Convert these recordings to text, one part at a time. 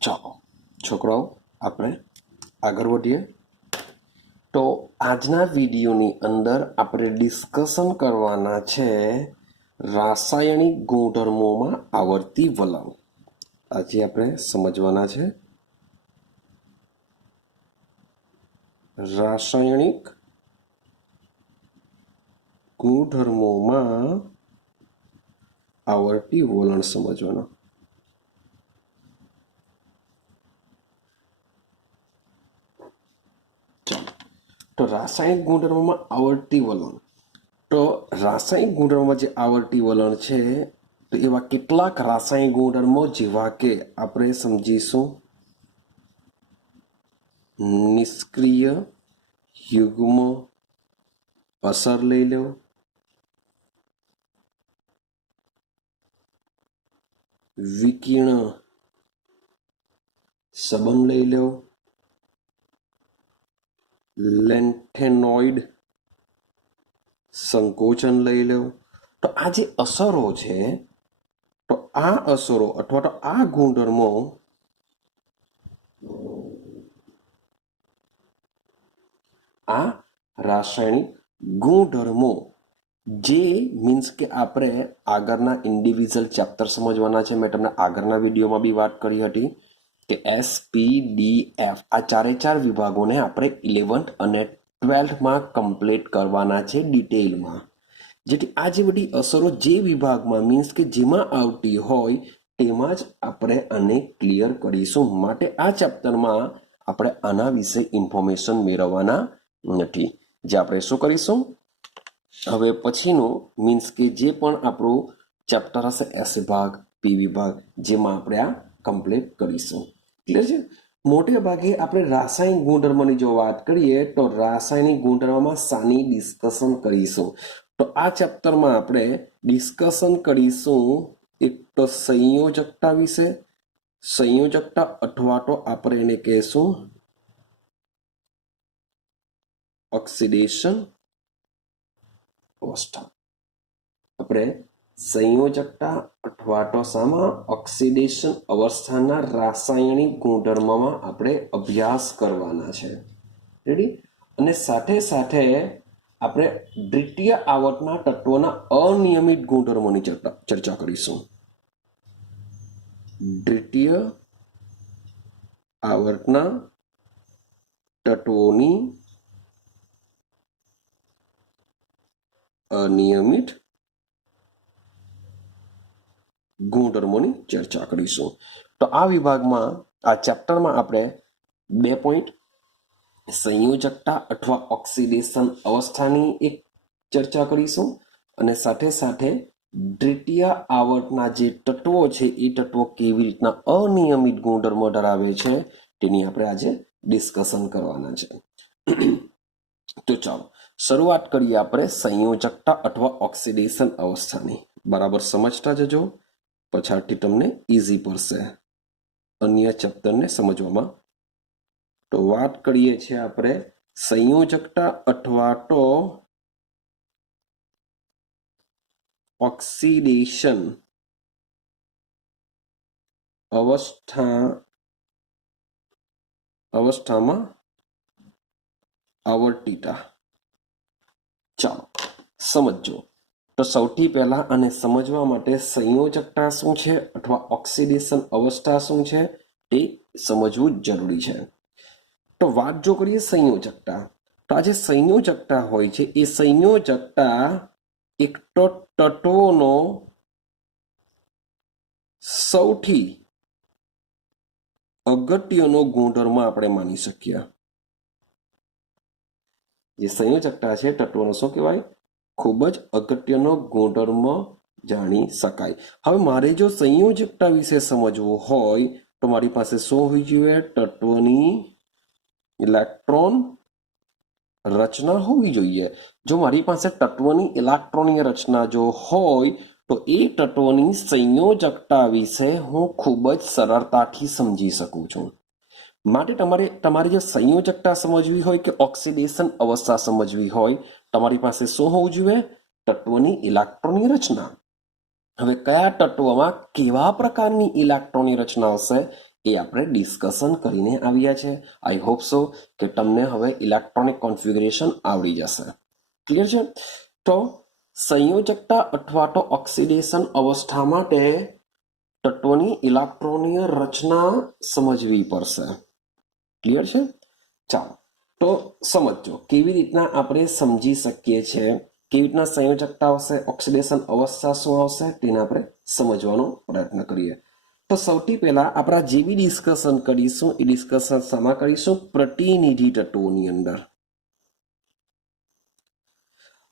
ચાલો છોકરાઓ આપણે આગળ વધીએ. તો આજના વિડીયોની અંદર આપણે ડિસ્કશન કરવાના છે રાસાયણિક ગુણધર્મોમાં આવર્તી વલણ. આજે આપણે સમજવાના છે રાસાયણિક ગુણધર્મોમાં આવર્તી વલણ સમજવાના. તો રાસાયણિક ગુણધર્મોમાં આવર્તી વલણ. તો રાસાયણિક ગુણધર્મોમાં જે આવર્તી વલણ છે તો એવા કેટલાક રાસાયણિક ગુણધર્મો જેવા કે આપણે સમજીશું નિષ્ક્રિય, યુગ્મ, અસર લઈ લો, વિકિરણ સંબંધ લઈ લો, લેન્થેનોઇડ સંકોચન લઈ લો. તો આ જે અસરો છે તો આ અસરો અથવા તો આ ગુણધર્મો આ રાસાયણિક ગુણધર્મો જે મીન્સ કે આપણે આગળના ઇન્ડિવિજ્યુઅલ ચેપ્ટર સમજવાના છે. મેં તમને આગળના વિડીયોમાં બી વાત કરી હતી કે SPDF આ ચાર વિભાગોને આપણે 11th અને 12thમાં કમ્પ્લીટ કરવાના છે ડિટેલમાં. જેથી આ જે બધી અસરો જે વિભાગમાં મીન્સ કે જેમાં આવતી હોય તેમાં જ આપણે આને ક્લિયર કરીશું. માટે આ ચેપ્ટરમાં આપણે આના વિશે ઇન્ફોર્મેશન મેળવવાના નથી. જે આપણે શું કરીશું હવે પછીનું મીન્સ કે જે પણ આપણું ચેપ્ટર હશે S વિભાગ, P વિભાગ, જેમાં આપણે આ કમ્પ્લીટ કરીશું. ક્લિયર છે? મોટે ભાગે આપણે રાસાયણિક ગુણધર્મની જો વાત કરીએ તો રાસાયણિક ગુણધર્મમાં શાની ડિસ્કશન કરીશું. તો આ ચેપ્ટરમાં આપણે ડિસ્કશન કરીશું એક તો સંયોજકતા વિશે. સંયોજકતા અથવા તો આપણે એને કહેશું ઓક્સિડેશન અવસ્થા. આપણે સંયોજકતા અથવા તો સામા ઓક્સિડેશન અવસ્થાના રાસાયણિક ગુણધર્મમાં આપણે અભ્યાસ કરવાના છે. રેડી? અને સાથે સાથે આપણે દ્વિતીય આવર્તના તત્વોના અનિયમિત ગુણધર્મોની ચર્ચા કરીશું. દ્વિતીય આવર્તના તત્વોની અનિયમિત ગુણધર્મોની ચર્ચા કરીશું. તો આ વિભાગમાં આ ચેપ્ટરમાં આપણે 2 પોઈન્ટ સંયોજકતા અથવા ઓક્સિડેશન અવસ્થાની એક ચર્ચા કરીશું અને સાથે સાથે દ્વિતીય આવર્તના જે તત્વો છે એ તત્વો કેવી રીતના અનિયમિત ગુણધર્મો ધરાવે છે તેની આપણે આજે ડિસ્કશન કરવાના છે. તો ચાલો શરૂઆત કરીએ આપણે સંયોજકતા અથવા ઓક્સિડેશન અવસ્થાની. બરાબર સમજતા જજો, પછાડથી તમને ઈઝી પડશે અન્ય ચેપ્ટરને સમજવામાં. તો વાત કરીએ છીએ આપણે સંયોજકતા અથવા તો ઓક્સિડેશન અવસ્થામાં આવર્તિતા. ચાલો સમજો. તો સૌથી પહેલા આને સમજવા માટે સંયોજકતા શું છે અથવા ઓક્સિડેશન અવસ્થા શું છે તે સમજવું જરૂરી છે. તો વાત જો કરીએ સંયોજકતા, તો આ જે સંયોજકતા હોય છે એ સંયોજકતા એક તો તત્વોનો સૌથી અગત્યનો ગુણધર્મ આપણે માની શકીએ. જે સંયોજકતા છે તત્વોનો શું કહેવાય? ખૂબ જ અગત્યનો ગુણધર્મ જાણી શકાય. હવે મારે જો સંયોજકતા વિશે સમજવું હોય તો મારી પાસે શું હોવી જોઈએ? તત્વની ઇલેક્ટ્રોન રચના હોવી જોઈએ. જો મારી પાસે તત્વની ઇલેક્ટ્રોનીય રચના જો હોય તો એ તત્વોની સંયોજકતા વિશે હું ખૂબ જ સરળતાથી સમજી શકું છું. માટે તમારે જે સંયોજકતા સમજવી હોય કે ઓક્સિડેશન અવસ્થા સમજવી હોય, તમારી પાસે શું હોવું જોઈએ? તત્વની ઇલેક્ટ્રોનની રચના. હવે કયા તત્વમાં કેવા પ્રકારની ઇલેક્ટ્રોનની રચના હશે એ આપણે ડિસ્કશન કરીને આવ્યા છે. આઈ હોપ સો કે તમને હવે ઇલેક્ટ્રોનિક કોન્ફિગરેશન આવડી જશે. ક્લિયર છે? તો સંયોજકતા અથવા તો ઓક્સિડેશન અવસ્થા માટે તત્વોની ઇલેક્ટ્રોનીય રચના સમજવી પડશે. ક્લિયર છે? ચાલો તો સમજો કેવી રીતના આપણે સમજી શકીએ છીએ, કેવી રીતના સંયોજકતા આવશે, ઓક્સિડેશન અવસ્થા શું આવશે તેને આપણે સમજવાનો પ્રયત્ન કરીએ. તો સૌથી પહેલા આપણા જે બી ડિસ્કશન કરીશું એ ડિસ્કશન શામાં કરીશું? પ્રતિનિધિ તત્વોની અંદર.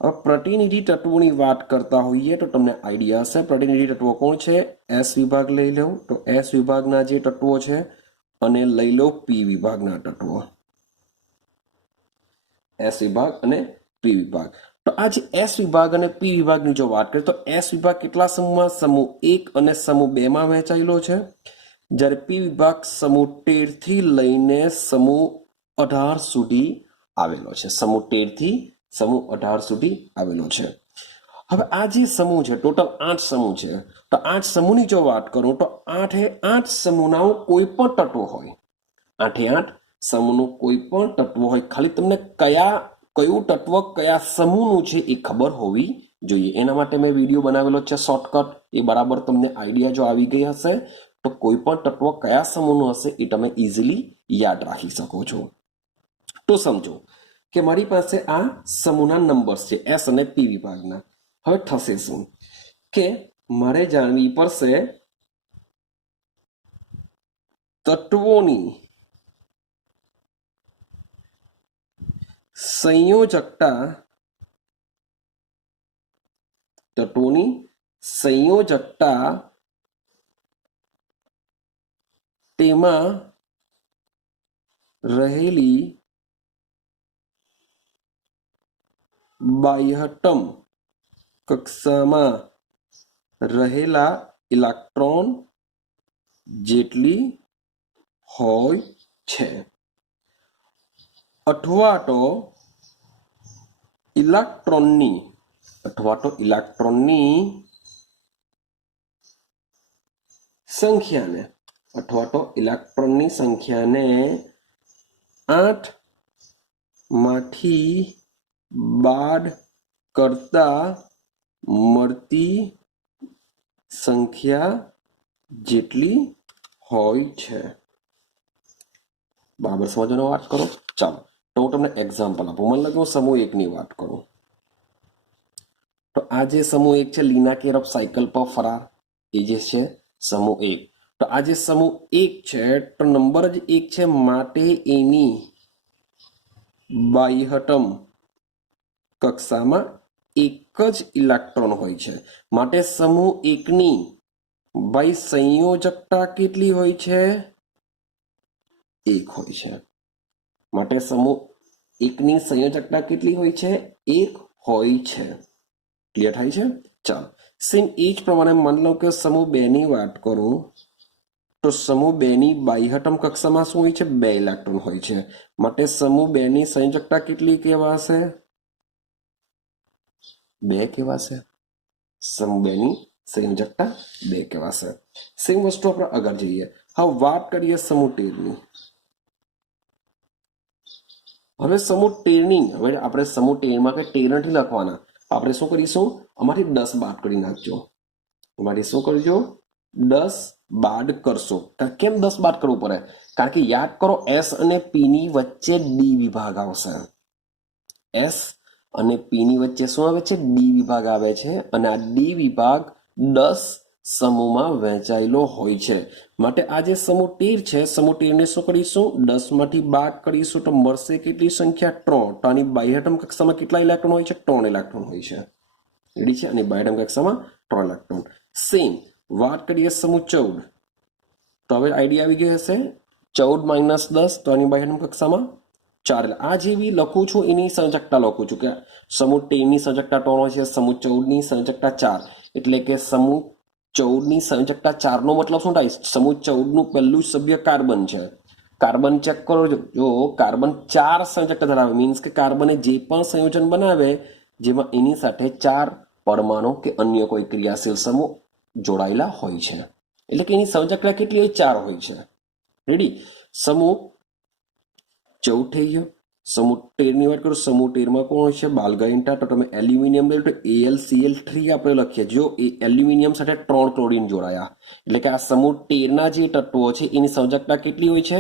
હવે પ્રતિનિધિ તત્વોની વાત કરતા હોઈએ તો તમને આઈડિયા હશે પ્રતિનિધિ તત્વો કોણ છે. એસ વિભાગ લઈ લો તો એસ વિભાગના જે તત્વો છે અને લઈ લો પી વિભાગના તત્વો. એસ વિભાગ અને પી વિભાગ. તો આ જે એસ વિભાગ અને પી વિભાગની જો વાત કરીએ તો એસ વિભાગ કેટલા સમૂહમાં? સમૂહ 1 અને સમૂહ 2 માં વહેંચાયેલો છે, જ્યારે પી વિભાગ સમૂહ 13 થી લઈને સમૂહ 18 સુધી આવેલો છે. સમૂહ 13 થી સમૂહ 18 સુધી આવેલો છે. હવે આ જે સમૂહ છે ટોટલ 8 સમૂહ છે. તો 8 સમૂહની જો વાત કરું તો 8 સમૂહના કોઈ પણ તત્વો હોય, 8 સમૂહનું કોઈ પણ તત્વ હોય, ખાલી તમને કયું તત્વ કયા સમૂહનું છે એ ખબર હોવી જોઈએ. એના માટે મેં વિડીયો બનાવેલો છે શોર્ટકટ, એ બરાબર તમને આઈડિયા જો આવી ગઈ હશે તો કોઈ પણ તત્વ કયા સમૂહનું હશે એ તમે ઇઝીલી યાદ રાખી શકો છો. તો સમજો કે મારી પાસે આ સમૂહના નંબર્સ છે એસ અને પી વિભાગના. હવે થશે શું કે મારે જાણવી પડશે તત્વોની સંયોજકતા, તત્વોની સંયોજકતા તેમાં રહેલી બાહ્યતમ કક્ષામાં રહેલા ઇલેક્ટ્રોન જેટલી હોય છે, અથવા તો ઇલેક્ટ્રોનની સંખ્યાને 8 માંથી બાદ કરતા મળતી સંખ્યા જેટલી હોય છે. બરાબર સમજવાનો વાત કરો. ચાલો તો હું તમને એક્ઝામ્પલ આપું. મને લાગે હું સમૂહ 1 ની વાત કરું. તો આ જે સમૂહ 1 છે લીના કેરપ સાયકલ પર ફરાર, એ જે છે સમૂહ 1. તો આ જે સમૂહ 1 છે તો નંબર જ 1 છે, માટે એની બાહ્યતમ કક્ષામાં એક જ ઇલેક્ટ્રોન હોય છે. માટે સમૂહ 1 ની ભાઈ સંયોજકતા કેટલી હોય છે? 1 હોય છે. માટે સમૂહ 1 ની સંયોજકતા કેટલી હોય છે? 1 હોય છે. ક્લિયર થાય છે? ચાલો સેમ એ જ પ્રમાણે માની લો કે સમૂહ 2 ની વાત કરું તો સમૂહ 2 ની બાહ્યતમ કક્ષામાં શું હોય છે? 2 ઇલેક્ટ્રોન હોય છે. માટે સમૂહ 2 ની સંયોજકતા કેટલી કહેવાશે? 2 કહેવાશે. સમૂહ 2 ની સંયોજકતા 2 કહેવાશે. સેમ વસ્તુ આપણે આગળ જઈએ. હવે વાત કરીએ સમૂહ 13 ની. હવે સમૂહ 13 ની, હવે આપણે સમૂહ 13 માં કે 13 નથી લખવાના, આપણે શું કરીશું? આમાંથી 10 બાદ કરી નાખજો. અમારી શું કરજો? 10 બાદ કરશો. કેમ 10 બાદ કરવું પડે? કારણ કે યાદ કરો એસ અને પી ની વચ્ચે ડી વિભાગ આવશે. એસ અને પી ની વચ્ચે શું આવે છે? ડી વિભાગ આવે છે. અને આ ડી વિભાગ 10 સમૂહમાં વહેંચાયેલો હોય છે. માટે આ જે સમૂહ 13 છે, સમૂહ 13 ને શું કરીશું? 10 માંથી બાદ કરીશું તો મળશે કેટલી સંખ્યા? 3. તો આની બાહ્યતમ કક્ષામાં કેટલા ઇલેક્ટ્રોન હોય છે? 3 ઇલેક્ટ્રોન હોય છે. રેડી છે? અને બાહ્યતમ કક્ષામાં 3 ઇલેક્ટ્રોન. સેમ વાત કરીએ સમૂહ 14. તો હવે આઈડિયા આવી ગઈ હશે. 14 - 10 તો આની બાહ્યતમ કક્ષામાં 4. આ જે બી લખું છું એની સંયોજકતા લખું છું કે સમૂહ 13 ની સંયોજકતા 3 હોય છે, સમૂહ 14 ની સંયોજકતા 4. એટલે કે સમૂહ 14 ની સંયોજકતા 4 નો મતલબ શું થાય? સમૂહ 14 નું પહેલું સભ્ય કાર્બન છે. કાર્બન ચેક કરો, જો કાર્બન 4 સંયોજકતા ધરાવે, મીન્સ કે કાર્બને જે પણ સંયોજન બનાવે જેમાં એની સાથે 4 પરમાણુ કે અન્ય કોઈ ક્રિયાશીલ સમૂહ જોડાયેલા હોય છે. એટલે કે એની સંયોજકતા કેટલી હોય? 4 હોય છે. રેડી. સમૂહ 14 થઈ ગયો. સમૂહ 13 ની વાત કરું, સમૂહ 13 માં કોણ છે? બાલગાઈન્ટા. તો તમે એલ્યુમિનિયમ લઈ તો AlCl3 આપણે લખીએ. જો એ એલ્યુમિનિયમ સાથે 3 ક્લોરીન જોડાયા, એટલે કે આ સમૂહ 13 ના જે તત્વો છે એની સંયોજકતા કેટલી હોય છે?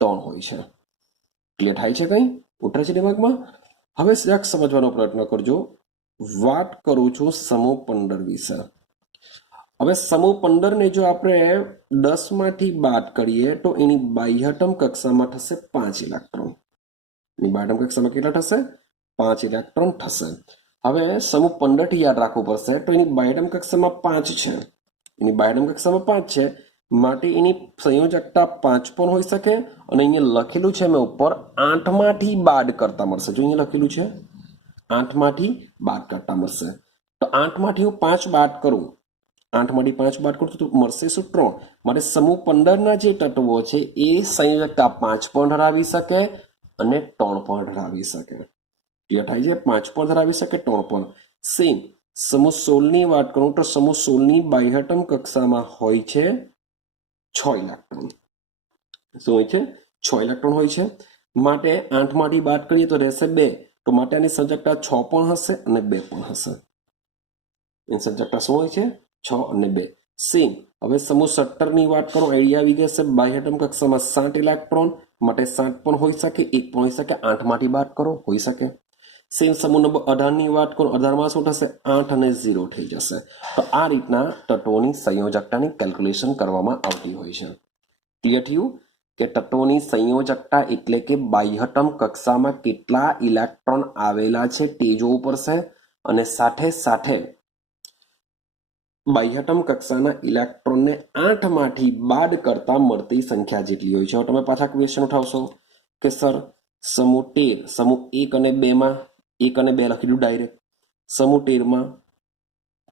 3 હોય છે. ક્લિયર થાય છે? કંઈ ઉતરે છે દિમાગમાં? હવે જરાક સમજવાનો પ્રયત્ન કરજો. વાત કરું છું સમૂહ 15 વિશે. હવે સમૂહ 15 ને જો આપણે 10 માંથી બાદ કરીએ તો એની બાહ્યતમ કક્ષામાં થશે 5 ઇલેક્ટ્રોન. એની બાહ્યતમ કક્ષામાં કેટલા થશે? 5 ઇલેક્ટ્રોન થશે. હવે સમૂહ 15 થી યાદ રાખવું પડશે. તો એની બાહ્યતમ કક્ષામાં 5 છે, એની બાહ્યતમ કક્ષામાં 5 છે, માટે એની સંયોજકતા 5 પણ હોઈ શકે. અને અહીંયા લખેલું છે મેં ઉપર 8 માંથી બાદ કરતા મળશે. જો અહીંયા લખેલું છે 8 માંથી બાદ કરતા મળશે. તો 8 માંથી હું 5 બાદ કરું, 8 માંથી 5 બાદ કરું તો મળશે શું? 3. માટે સમૂહ 15 ના જે તત્વો છે એ સંયોજકતા 5 પણ ધરાવી શકે અને 3 પણ ધરાવી શકે. ક્લિયર થાય છે? 5 પણ ધરાવી શકે, 3 પણ. સેમ સમૂહ 16 ની વાત કરું તો સમૂહ 16 ની બાહ્યતમ કક્ષામાં હોય છે 6 ઇલેક્ટ્રોન. શું હોય છે? 6 ઇલેક્ટ્રોન હોય છે. માટે 8 માંથી બાદ કરીએ તો રહેશે 2. તો માટે આની સંયોજકતા 6 પણ હશે અને 2 પણ હશે. એની સંયોજકતા શું હોય છે? 6 અને 2. સેમ હવે સમૂહ 17 ની વાત કરો, આઈડિયા આવી ગયો છે. બાહ્યતમ કક્ષામાં 7 ઇલેક્ટ્રોન, માટે 7 પણ હોઈ શકે, 1 પણ હોઈ શકે. 8 માંથી બાદ કરો, હોઈ શકે. સેમ સમૂહ નંબર 18 ની વાત કરો, 18 માં શું થશે? 8 અને 0 થઈ જશે. તો આ રીતના તત્વોની સંયોજકતાની કેલ્ક્યુલેશન કરવામાં આવતી હોય છે. ક્લિયર થયું કે તત્વોની સંયોજકતા એટલે કે બાહ્યતમ કક્ષામાં કેટલા ઇલેક્ટ્રોન આવેલા છે તે જોવું પડશે, અને સાથે સાથે બાહ્યતમ કક્ષાના ઇલેક્ટ્રોનને 8 માંથી બાદ કરતા મળતી સંખ્યા જેટલી હોય છે. હવે તમે પાછા ક્વેશ્ચન ઉઠાવશો કે સર સમૂહ 13, સમૂહ 1 અને 2 માં 1 અને 2 લખી દીધું ડાયરેક્ટ, સમૂહ 13 માં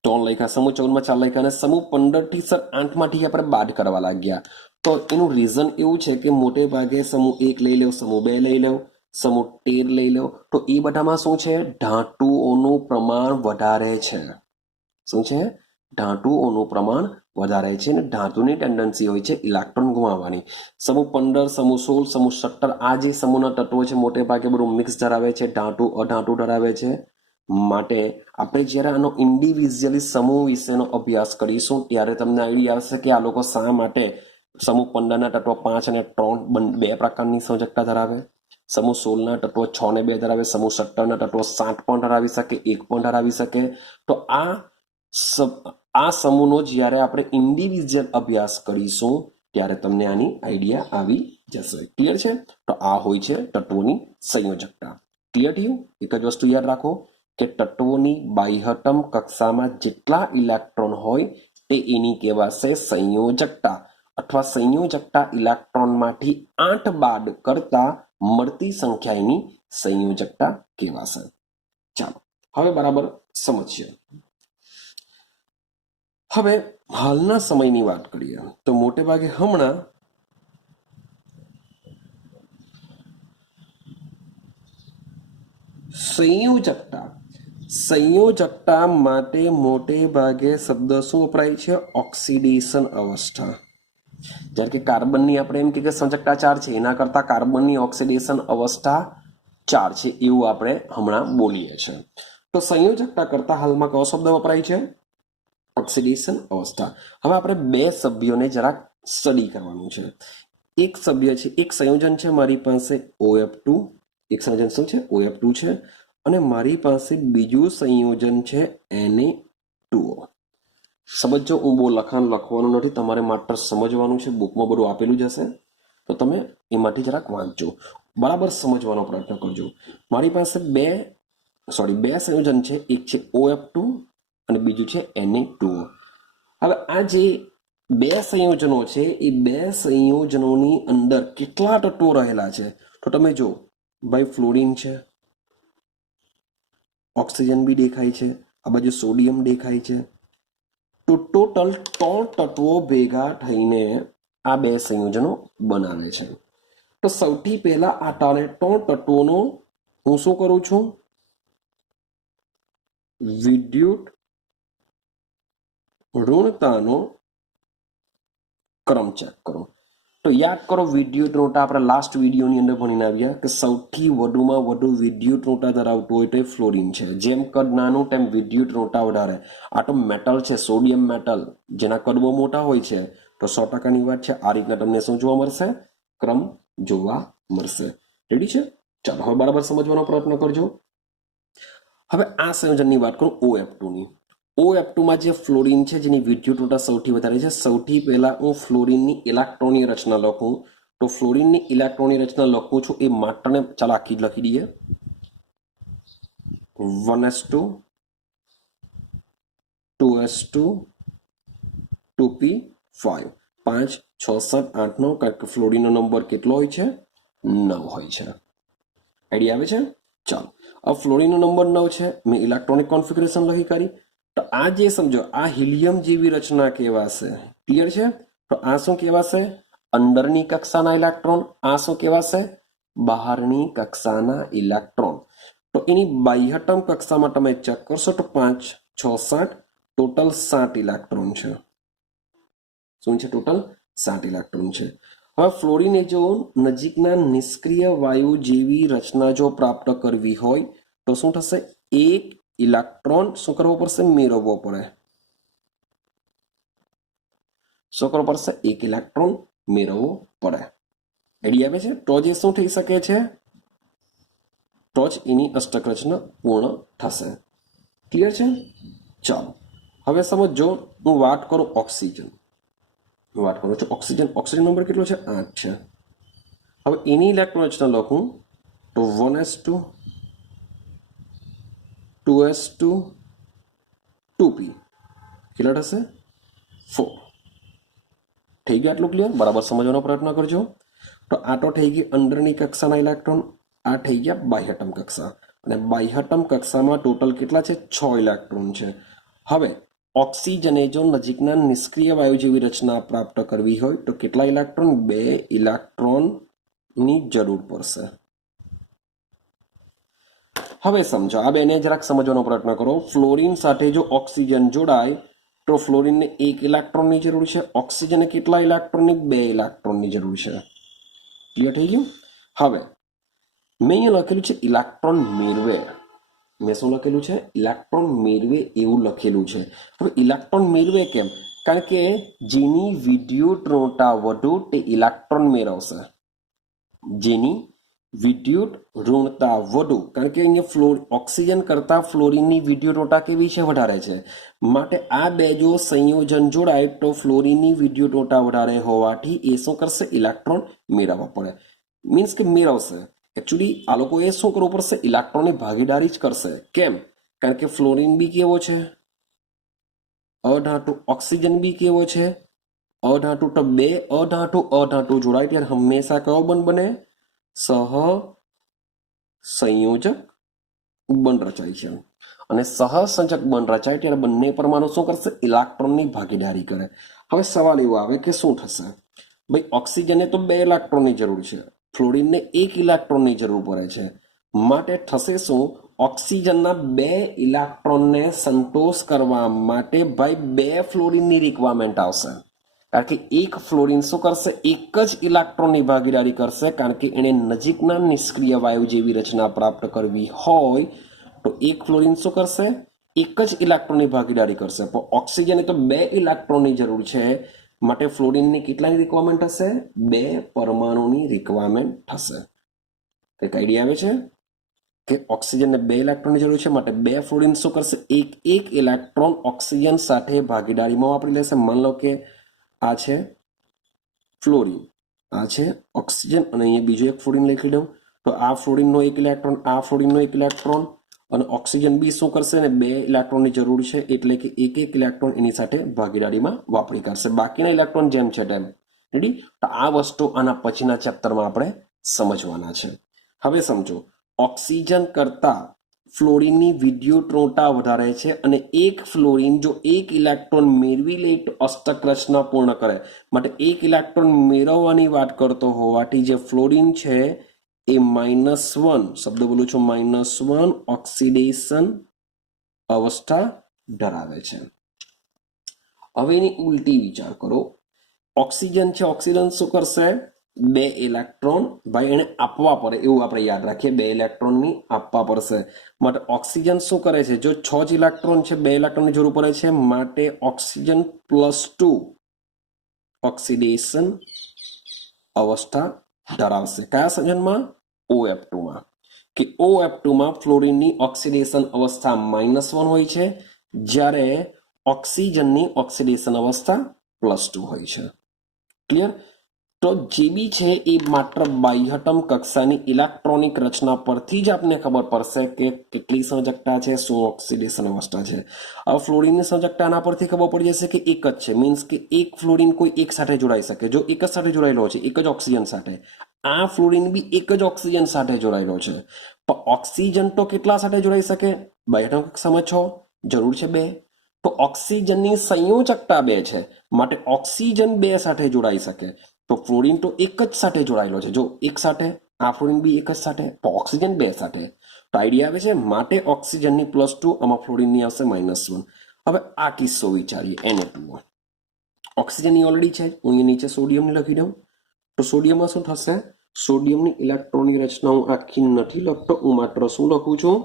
3 લખ્યા, સમૂહ 14 માં 4 લખ્યા, અને સમૂહ 15 થી સર 8 માંથી આપણે બાદ કરવા લાગ્યા. તો એનું રીઝન એવું છે કે મોટે ભાગે સમૂહ 1 લઈ લો, સમૂહ 2 લઈ લો, સમૂહ 13 લઈ લો, તો એ બધામાં શું છે? ધાતુઓનું પ્રમાણ વધારે છે. શું છે? ધાતુઓનું પ્રમાણ વધારે છે અને ધાતુની ટેન્ડન્સી હોય છે ઇલેક્ટ્રોન ગુમાવવાની. સમૂહ 15, સમૂહ 16, સમૂહ 17 આ જે સમૂહના તત્વો છે મોટે ભાગે બધું મિક્સ ધરાવે છે, ધાતુ અધાતુ ધરાવે છે. માટે આપણે જ્યારે આનો ઇન્ડિવિજ્યુઅલી સમૂહ વિશેનો અભ્યાસ કરીશું ત્યારે તમને આઈડિયા આવશે કે આ લોકો શા માટે સમૂહ 15 ના તત્વો 5 અને 3 બે પ્રકારની સંયોજકતા ધરાવે, સમૂહ 16 ના તત્વો 6 ને 2 ધરાવે, સમૂહ 17 ના તત્વો 7 પણ ધરાવી શકે, 1 પણ ધરાવી શકે. તો આ સમૂહનો જ્યારે આપણે ઇન્ડિવિજ્યુઅલ અભ્યાસ કરીશું ત્યારે તમને આની આઈડિયા આવી જશે. ક્લિયર છે? તો આ હોય છે તત્વોની સંયોજકતા. ક્લિયર થયું? એક જ વસ્તુ યાદ રાખો કે તત્વોની બાહ્યતમ કક્ષામાં જેટલા ઇલેક્ટ્રોન હોય તે એની કહેવાશે સંયોજકતા, અથવા સંયોજકતા ઇલેક્ટ્રોનમાંથી 8 બાદ કરતા મળતી સંખ્યા એની સંયોજકતા કહેવાશે. ચાલો હવે બરાબર સમજીએ. હવે હાલના સમયની વાત કરીએ તો મોટે ભાગે હમણાં સંયોજકતા માટે મોટે ભાગે શબ્દ શું વપરાય છે? ઓક્સિડેશન અવસ્થા. જ્યારે કે કાર્બનની આપણે એમ કે સંયોજકતા 4 છે, એના કરતા કાર્બનની ઓક્સિડેશન અવસ્થા 4 છે એવું આપણે હમણાં બોલીએ છીએ. તો સંયોજકતા કરતા હાલમાં કયો શબ્દ વપરાય છે? ઓક્સિડેશન અવસ્થા. હવે આપણે બે સભ્યોને જરાક સ્ટડી કરવાનું છે. એક સભ્ય છે, એક સંયોજન છે મારી પાસે OF2, એક સંયોજન શું છે? OF2 છે, અને મારી પાસે બીજું સંયોજન છે Na2O. સમજો, હું બહુ લખાણ લખવાનું નથી, તમારે માત્ર સમજવાનું છે. બુકમાં બધું આપેલું જ હશે, તો તમે એમાંથી જરાક વાંચજો, બરાબર સમજવાનો પ્રયત્ન કરજો. મારી પાસે બે સંયોજન છે, એક છે OF2 અને બીજું છે Na2O. હવે આ જે બે સંયોજનો છે એ બે સંયોજનોની અંદર કેટલા તત્વો રહેલા છે તો તમે જો ભાઈ, ફ્લોરિન છે, ઓક્સિજન બી દેખાય છે, આ બાજુ સોડિયમ દેખાય છે. તો ટોટલ 3 તત્વો ભેગા થઈને આ બે સંયોજનો બનાવે છે. તો સૌથી પહેલા આ 3 તત્વોનો હું શું કરું છું? વિદ્યુત ઋણતાનો ક્રમ ચેક કરો. તો તો યાદ કરો વિદ્યુત નોટા આપણે લાસ્ટ વિડીયોની અંદર ભણીને આવ્યા કે સૌથી વધુમાં વધુ વિદ્યુત નોટા ધરાવતું હોય તો એ ફ્લોરિન છે. જેમ કદ નાનું તેમ વિદ્યુત નોટા વધારે. આ તો મેટલ છે, સોડિયમ મેટલ, જેના કદ બહુ મોટા હોય છે. તો 100%ની વાત છે. આ રીતના તમને શું જોવા મળશે? ક્રમ જોવા મળશે. રેડી છે? ચાલો હવે બરાબર સમજવાનો પ્રયત્ન કરજો. હવે આ સંયોજનની વાત કરું OF2 ની. OF2 માં જે ફ્લોરિન છે જેની વિદ્યુત નોટા સૌથી વધારે છે, સૌથી પહેલા હું ફ્લોરિનની ઇલેક્ટ્રોનની રચના લખું. તો ફ્લોરિનની ઇલેક્ટ્રોનની રચના લખું છું એ માત્રને ચાલો આખી જ લખી દઈએ. 1s2 2s2 2p5 5 6 7 8 9 કારણ કે ફ્લોરિનનો નંબર કેટલો હોય છે? 9 હોય છે. આઈડિયા આવે છે? ચાલો હવે ફ્લોરિનનો નંબર 9 છે. મેં ઇલેક્ટ્રોનિક કોન્ફિગરેશન લખી કરી. તો આ જે સમજો આ હિલિયમ જેવી રચના કહેવાશે. ક્લિયર છે? તો આ શું કહેવાશે? અંદરની કક્ષાના ઇલેક્ટ્રોન. આ શું કહેવાશે? બહારની કક્ષાના ઇલેક્ટ્રોન. તો એની બાહ્યતમ કક્ષામાં તમે ચેક કરશો તો 5 6 7 ટોટલ 7 ઇલેક્ટ્રોન છે. શું છે? ટોટલ 7 ઇલેક્ટ્રોન છે. હવે ફ્લોરિને જો નજીકના નિષ્ક્રિય વાયુ જેવી રચના જો પ્રાપ્ત કરવી હોય તો શું થશે? એક ઇલેક્ટ્રોન શું કરવો પડશે? મેળવવો પડે. શું કરવો પડશે? એક ઇલેક્ટ્રોન મેળવવો પડે. આઈડિયા આવે છે? તો જે શું થઈ શકે છે? તો જ એની અષ્ટક રચના પૂર્ણ થશે. ક્લિયર છે? ચાલો હવે સમજો હું વાત કરું ઓક્સિજન. વાત કરું છું ઓક્સિજન નંબર કેટલો છે? 8 છે. હવે એની ઇલેક્ટ્રોન રચના લખું તો 1s2 2s2 2p કેટલા થશે? 4. થઈ ગયું આટલું ક્લિયર? બરાબર સમજવાનો પ્રયત્ન કરજો. તો આ તો થઈ ગઈ અંદરની કક્ષાના ઇલેક્ટ્રોન. આ થઈ ગયા બાહ્યતમ કક્ષા. અને બાહ્યતમ કક્ષામાં ટોટલ કેટલા છે? 6 ઇલેક્ટ્રોન છે. હવે ઓક્સિજને જો નજીકના નિષ્ક્રિય વાયુ જેવી રચના પ્રાપ્ત કરવી હોય તો કેટલા ઇલેક્ટ્રોન? 2 ઇલેક્ટ્રોનની જરૂર પડશે. હવે સમજો આ બેને જરાક સમજવાનો પ્રયત્ન કરો. ફ્લોરિન સાથે જો ઓક્સિજન જોડાય તો ફ્લોરિનને 1 ઇલેક્ટ્રોનની જરૂર છે. ઓક્સિજનને કેટલા ઇલેક્ટ્રોનની? 2 ઇલેક્ટ્રોનની જરૂર છે. ક્લિયર થઈ ગયું? હવે મેં અહીંયા લખેલું છે ઇલેક્ટ્રોન મેળવે. મેં શું લખેલું છે? ઇલેક્ટ્રોન મેળવે એવું લખેલું છે. હવે ઇલેક્ટ્રોન મેળવે કેમ? કારણ કે જેની વિદ્યુત ઋણતા વધુ તે ઇલેક્ટ્રોન મેળવશે. જેની વિદ્યુત ઋણતા વધુ, કારણ કે અહીંયા ઓક્સિજન કરતા ફ્લોરિનની વિદ્યુત ઋણતા કેવી છે? વધારે છે. માટે આ બે જો સંયોજન જોડાય તો ફ્લોરિનની વિદ્યુત ઋણતા વધારે હોવાથી એ શું કરશે? ઇલેક્ટ્રોન મેળવવા પડે. મીન્સ કે મેળવશે. એકચ્યુઅલી આ લોકોએ શું કરવું પડશે? ઇલેક્ટ્રોનની ભાગીદારી જ કરશે. કેમ? કારણ કે ફ્લોરિન બી કેવો છે? અધાતુ. ઓક્સિજન બી કેવો છે? અધાતુ. તો બે અધાતુ જોડાય ત્યારે હંમેશા કયો બંધ બને? સહસંયોજક બંધ રચાય છે. અને સહસંયોજક બંધ રચાય ત્યારે બંને પરમાણુ શું કરશે? ઇલેક્ટ્રોનની ભાગીદારી કરે. હવે સવાલ એવો આવે કે શું થશે? ભાઈ ઓક્સિજનને તો 2 ઇલેક્ટ્રોનની જરૂર છે. ફ્લોરિનને 1 ઇલેક્ટ્રોનની જરૂર પડે છે. માટે થશે શું? ઓક્સિજનના 2 ઇલેક્ટ્રોનને સંતોષ કરવા માટે ભાઈ 2 ફ્લોરિનની રિક્વાયરમેન્ટ આવશે. કારણ કે એક ફ્લોરિન શું કરશે? એક જ ઇલેક્ટ્રોનની ભાગીદારી કરશે. કારણ કે એને નજીકના નિષ્ક્રિય વાયુ જેવી રચના પ્રાપ્ત કરવી હોય તો એક ફ્લોરિન શું કરશે? એક જ ઇલેક્ટ્રોનની ભાગીદારી કરશે. પણ ઓક્સિજનને તો 2 ઇલેક્ટ્રોનની જરૂર છે. માટે ફ્લોરિનની કેટલાની રિક્વાયરમેન્ટ હશે? 2 પરમાણુની રિક્વાયરમેન્ટ થશે. કંઈક આઈડિયા આવે છે કે ઓક્સિજનને 2 ઇલેક્ટ્રોનની જરૂર છે. માટે 2 ફ્લોરિન શું કરશે? એક ઇલેક્ટ્રોન ઓક્સિજન સાથે ભાગીદારીમાં વાપરી લેશે. માની લો કે આ છે ફ્લોરિન, આ છે ઓક્સિજન અને અહીંયા બીજો એક ફ્લોરિન લખી દઉં. તો આ ફ્લોરિનનો 1 ઇલેક્ટ્રોન, આ ફ્લોરિનનો 1 ઇલેક્ટ્રોન અને ઓક્સિજન બી શું કરશે? ને 2 ઇલેક્ટ્રોનની જરૂર છે એટલે કે એક ઇલેક્ટ્રોન એની સાથે ભાગીદારીમાં વાપરી કાઢશે. બાકીના ઇલેક્ટ્રોન જેમ છે તેમ. રેડી? તો આ વસ્તુ આના પછીના ચેપ્ટરમાં આપણે સમજવાના છે. હવે સમજો ઓક્સિજન કરતા ફ્લોરિનની વિદ્યુત ઋણતા વધારે છે અને એક ફ્લોરિન જો 1 ઇલેક્ટ્રોન મેળવી લે તો અષ્ટક રચના પૂર્ણ કરે. માટે 1 ઇલેક્ટ્રોન મેળવવાની વાત કરતો હોવાથી જે ફ્લોરિન છે એ -1 શબ્દ બોલું છું -1 ઓક્સિડેશન અવસ્થા ધરાવે છે. હવે એની ઉલટી વિચાર કરો. ઓક્સિજન છે, ઓક્સિજન શું કરશે? 2 ઇલેક્ટ્રોન ભાઈ એને આપવા પડે એવું આપણે યાદ રાખીએ, 2 ઇલેક્ટ્રોનની આપવા પડશે. માટે ઓક્સિજન શું કરે છે? જો 6 જ ઇલેક્ટ્રોન છે, 2 ઇલેક્ટ્રોનની જરૂર પડે છે, માટે ઓક્સિજન +2 ઓક્સિડેશન અવસ્થા ધરાવશે. કયા સંયોજનમાં? OF2 માં. કે OF2 માં ફ્લોરિનની ઓક્સિડેશન અવસ્થા -1 હોય છે, જ્યારે ઓક્સિજનની ઓક્સિડેશન અવસ્થા +2 હોય છે. ક્લિયર? તો જે બી છે એ માત્ર બાહ્યતમ કક્ષાની ઇલેક્ટ્રોનિક રચના પરથી જ આપને ખબર પડશે કે કેટલી સંયોજકતા છે, શું ઓક્સિડેશન અવસ્થા છે. હવે ફ્લોરિનની સંયોજકતા આના પરથી ખબર પડી જશે કે એક જ છે, મીન્સ કે એક ફ્લોરિન કોઈ એક સાથે જોડાઈ શકે. જો એક જ સાથે જોડાયેલો છે, એક જ ઓક્સિજન સાથે, આ ફ્લોરિન બી એક જ ઓક્સિજન સાથે જોડાયેલો છે. પણ ઓક્સિજન તો કેટલા સાથે જોડાઈ શકે? બાહ્યતમ કક્ષામાં 6, જરૂર છે 2. તો ઓક્સિજનની સંયોજકતા 2 છે, માટે ઓક્સિજન 2 સાથે જોડાઈ શકે. તો ફ્લોરિન તો એક જ સાથે જોડાયેલો છે, જો એક સાથે, આ ફ્લોરિન બી એક જ સાથે, તો ઓક્સિજન 2 સાથે. તો આઈડિયા આવે છે. માટે ઓક્સિજનની +2, આમાં ફ્લોરિનની આવશે -1. હવે આ કિસ્સો વિચારીએ, Na2. ઓક્સિજનની ઓલરેડી છે, હું અહીંયા નીચે સોડિયમની લખી દઉં. તો સોડિયમમાં શું થશે? સોડિયમની ઇલેક્ટ્રોનની રચના હું આખી નથી લખતો, હું માત્ર શું લખું છું?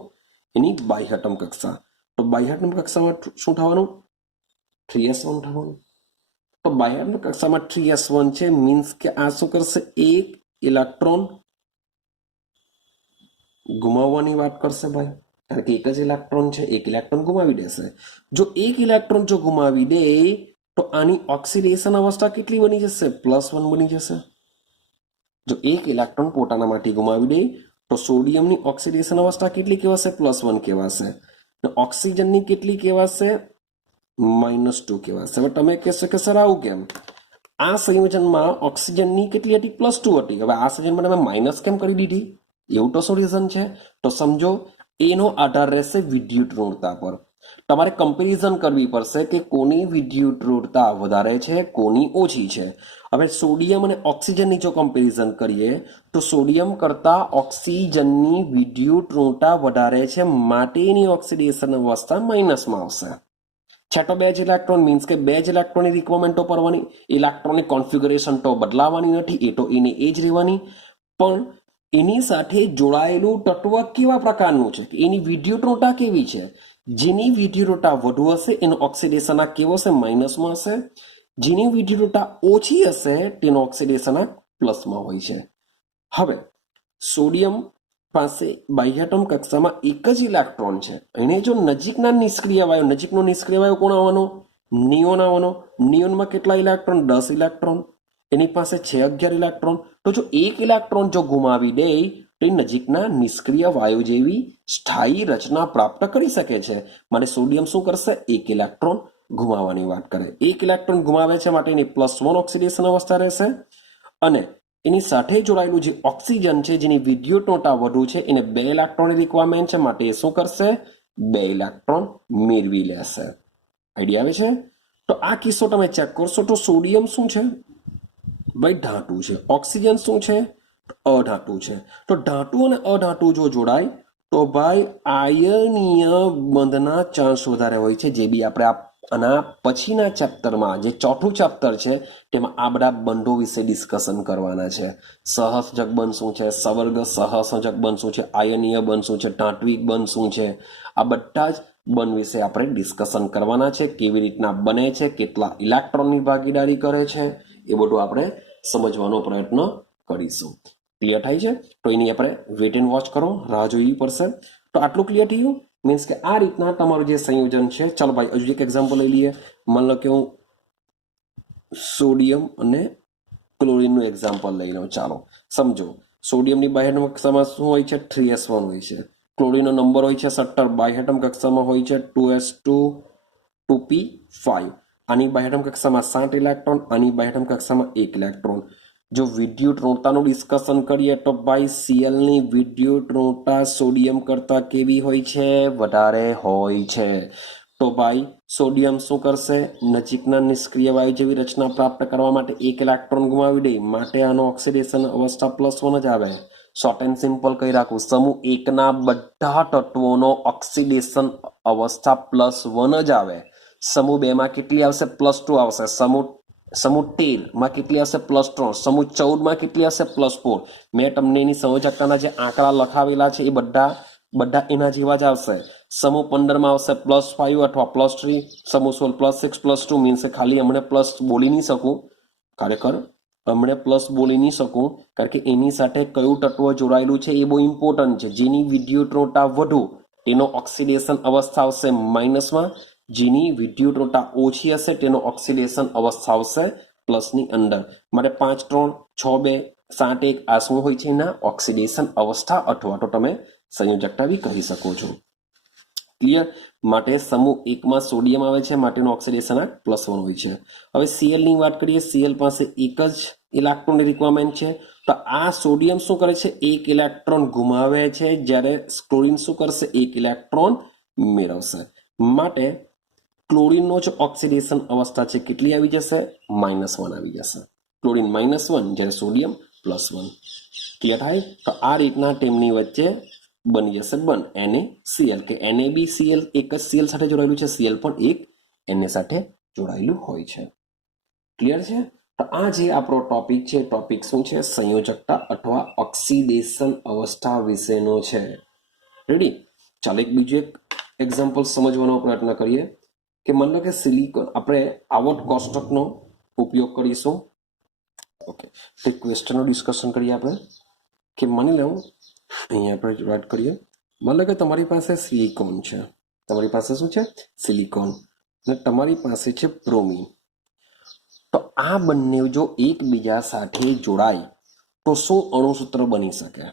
એની બાહ્યતમ કક્ષા. તો બાહ્યતમ કક્ષામાં શું થવાનું? 3s1 થવાનું. તો બાહ્યતમ કક્ષામાં 3s1 છે, મીન્સ કે આ શું કરશે? એક ઇલેક્ટ્રોન ગુમાવવાની વાત કરશે ભાઈ, કારણ કે એક જ ઇલેક્ટ્રોન છે, એક ઇલેક્ટ્રોન ગુમાવી દેશે. જો એક ઇલેક્ટ્રોન જો ગુમાવી દે તો આની ઓક્સિડેશન અવસ્થા કેટલી બની જશે? +1 બની જશે. જો એક ઇલેક્ટ્રોન પોતાનામાંથી ગુમાવી દે તો સોડિયમની ઓક્સિડેશન અવસ્થા કેટલી કહેવાશે? +1 કહેવાશે. ઓક્સિજનની કેટલી કહેવાશે? -2 કહેવાશે. હવે તમે કહેશો કે સર આવું કેમ? આ સંયોજનમાં ઓક્સિજનની કેટલી હતી? +2 હતી. હવે આ સંયોજનમાં તમે માઇનસ કેમ કરી દીધી? એવું તો શું રીઝન છે? તો સમજો, એનો આધાર રહેશે વિદ્યુત ઋણતા પર. તમારે કમ્પેરિઝન કરવી પડશે કે કોની વિદ્યુત ઋણતા વધારે છે, કોની ઓછી છે. હવે સોડિયમ અને ઓક્સિજનની જો કમ્પેરિઝન કરીએ તો સોડિયમ કરતા ઓક્સિજનની વિદ્યુત ઋણતા વધારે છે, માટે એની ઓક્સિડેશન અવસ્થા માઇનસમાં આવશે. છેટો 2 જ ઇલેક્ટ્રોન, મીન્સ કે 2 જ ઇલેક્ટ્રોનની રિક્વાયરમેન્ટો પડવાની, ઇલેક્ટ્રોનિક કોન્ફિગરેશન તો બદલાવાની નથી, એ તો એને એ જ રહેવાની. પણ એની સાથે જોડાયેલું તત્વ કેવા પ્રકારનું છે, કે એની વિદ્યુત ઋણતા કેવી છે? જેની વિદ્યુત ઋણતા વધુ હશે એનો ઓક્સિડેશન આ કેવો હશે? માઇનસમાં હશે. જેની વિદ્યુત ઋણતા ઓછી હશે તેનો ઓક્સિડેશન આ પ્લસમાં હોય છે. હવે સોડિયમ પાસે બાહ્યતમ કક્ષામાં એક જ ઇલેક્ટ્રોન છે. એને જો નજીકના નિષ્ક્રિય વાયુ, નજીકનો નિષ્ક્રિય વાયુ કોણ આવવાનો? નિયોન આવવાનો. નિયોનમાં કેટલા ઇલેક્ટ્રોન? 10 ઇલેક્ટ્રોન. એની પાસે છે 11 ઇલેક્ટ્રોન. તો જો એક ઇલેક્ટ્રોન જો ગુમાવી દે તો એ નજીકના નિષ્ક્રિય વાયુ જેવી સ્થાયી રચના પ્રાપ્ત કરી શકે છે. માટે સોડિયમ શું કરશે? એક ઇલેક્ટ્રોન ગુમાવવાની વાત કરે. એક ઇલેક્ટ્રોન ગુમાવે છે, માટે એની +1 ઓક્સિડેશન અવસ્થા રહેશે. અને એની સાથે જોડાયેલું જે ઓક્સિજન છે, જેની વિદ્યુત ઋણતા વધુ છે, એને 2 ઇલેક્ટ્રોનની રિક્વાયરમેન્ટ છે, માટે એ શું કરશે? 2 ઇલેક્ટ્રોન મેળવી લેશે. આઈડિયા આવે છે? તો આ કિસ્સો તમે ચેક કરશો તો સોડિયમ શું છે? ભાઈ ધાતુ છે. ઓક્સિજન શું છે? અધાતુ છે. તો ધાતુ અને અધાતુ જો જોડાય તો ભાઈ આયનીય બંધના ચાન્સ વધારે હોય છે. જે બી આપણે આના પછીના ચેપ્ટરમાં, જે ચોથું ચેપ્ટર છે, તેમાં આ બધા બંધો વિશે ડિસ્કશન કરવાના છે. સહસંયોજક બંધ શું છે, સવર્ગ સહસંયોજક બંધ શું છે, આયનીય બંધ શું છે, ટાંટવિક બંધ શું છે, આ બધા જ બંધ વિશે આપણે ડિસ્કશન કરવાના છે. કેવી રીતના બને છે, કેટલા ઇલેક્ટ્રોનની ભાગીદારી કરે છે, એ બધું આપણે સમજવાનો પ્રયત્ન કરીશું. ક્લિયર થાય છે? તો એની આપણે વેટ એન્ડ વોચ કરો, રાહ જોવી પડશે. તો આટલું ક્લિયર થયું? મીન્સ કે આ રીતના તમારું જે સંયોજન છે. ચાલો ભાઈ હજુ એક એક્ઝામ્પલ લઈ લઈએ. માની લો કે હું સોડિયમ અને ક્લોરીનનું એક્ઝામ્પલ લઈ લઉં. ચાલો સમજો, સોડિયમની બાહ્યતમ કક્ષામાં શું હોય છે? 3s1 હોય છે. ક્લોરીનનો નંબર હોય છે 17, બાહ્યતમ કક્ષામાં હોય છે 2s2 2p5. આની બાહ્યતમ કક્ષામાં 7 ઇલેક્ટ્રોન, આની બાહ્યતમ કક્ષામાં 1 ઇલેક્ટ્રોન. જો વિદ્યુત ઋણતાનું ડિસ્કશન કરીએ તો ભાઈ સીએલની વિદ્યુત ઋણતા સોડિયમ કરતા કેવી હોય છે? વધારે હોય છે. તો ભાઈ સોડિયમ શું કરશે? નજીકના નિષ્ક્રિય વાયુ જેવી રચના પ્રાપ્ત કરવા માટે 1 ઇલેક્ટ્રોન ગુમાવી દે, માટે આનો ઓક્સિડેશન અવસ્થા +1 જ આવે. શોર્ટ એન્ડ સિમ્પલ કહી રાખું, સમૂહ 1 ના બધા તત્વોનો ઓક્સિડેશન અવસ્થા +1 જ આવે. સમૂહ 2 માં કેટલી આવશે? +2 આવશે. સમૂહ સમૂહ 13 માં કેટલી હશે +3, સમૂહ 14 માં કેટલી હશે +4। મેં તમને એની સંયોજકતાના જે આંકડા લખાવેલા છે એ બધા એના જેવા જ આવશે। સમૂહ 15 માં આવશે +5 અથવા +3, સમૂહ 16 +6 +2 મીન્સ ખાલી હમણે પ્લસ બોલી નહીં શકું, ખરેખર હમણે પ્લસ બોલી નહીં શકું કારણ કે એની સાથે કયું તત્વ જોડાયેલું છે એ બહુ ઇમ્પોર્ટન્ટ છે। જેની વિદ્યુતઋણતા વધુ તેનો ઓક્સિડેશન અવસ્થા આવશે માઇનસમાં, જેની વિદ્યુતઋણતા ઓછી હશે તેનો ઓક્સિડેશન અવસ્થા આવશે પ્લસની અંદર। માટે 5 3 6 2 7 1 આ શું હોય છે એના ઓક્સિડેશન અવસ્થા અથવા તો તમે સંયોજકતા બી કહી શકો છો। ક્લિયર? માટે સમૂહ 1 માં સોડિયમ આવે છે માટેનો ઓક્સિડેશન આ +1 હોય છે। હવે Cl ની વાત કરીએ, Cl પાસે એક જ ઇલેક્ટ્રોનની રિક્વાયરમેન્ટ છે, તો આ સોડિયમ શું કરે છે એક ઇલેક્ટ્રોન ગુમાવે છે, જ્યારે ક્લોરીન શું કરશે એક ઇલેક્ટ્રોન મેળવશે। માટે ક્લોરીનનો જે ઓક્સિડેશન અવસ્થા છે કેટલી આવી જશે -1 આવી જશે। ક્લોરીન -1 જ્યારે સોડિયમ +1। ક્લિયર થાય? તો આ રીતના તેમની વચ્ચે બની જશે બંધ NaCl કે NaBCl એક જ Cl સાથે જોડાયેલું છે, Cl પણ એક Na સાથે જોડાયેલું હોય છે। ક્લિયર છે? તો આ જે આપણો ટોપિક છે ટોપિક શું છે સંયોજકતા અથવા ઓક્સિડેશન અવસ્થા વિશેનો છે। રેડી? ચાલો એક બીજું એક એક્ઝામ્પલ સમજવાનો પ્રયત્ન કરીએ કે માનો કે સિલિકોન આપણે આવર્ટ કોષ્ટકનો ઉપયોગ કરીશું। ઓકે, તો એક ક્વેશ્ચનનો ડિસ્કશન કરીએ આપણે કે માની લો અહીંયા આપણે વાત કરીએ, માનો કે તમારી પાસે સિલિકોન છે, તમારી પાસે શું છે સિલિકોન અને તમારી પાસે છે બ્રોમિન। તો આ બંને જો એકબીજા સાથે જોડાય તો શું અણુસૂત્ર બની શકે?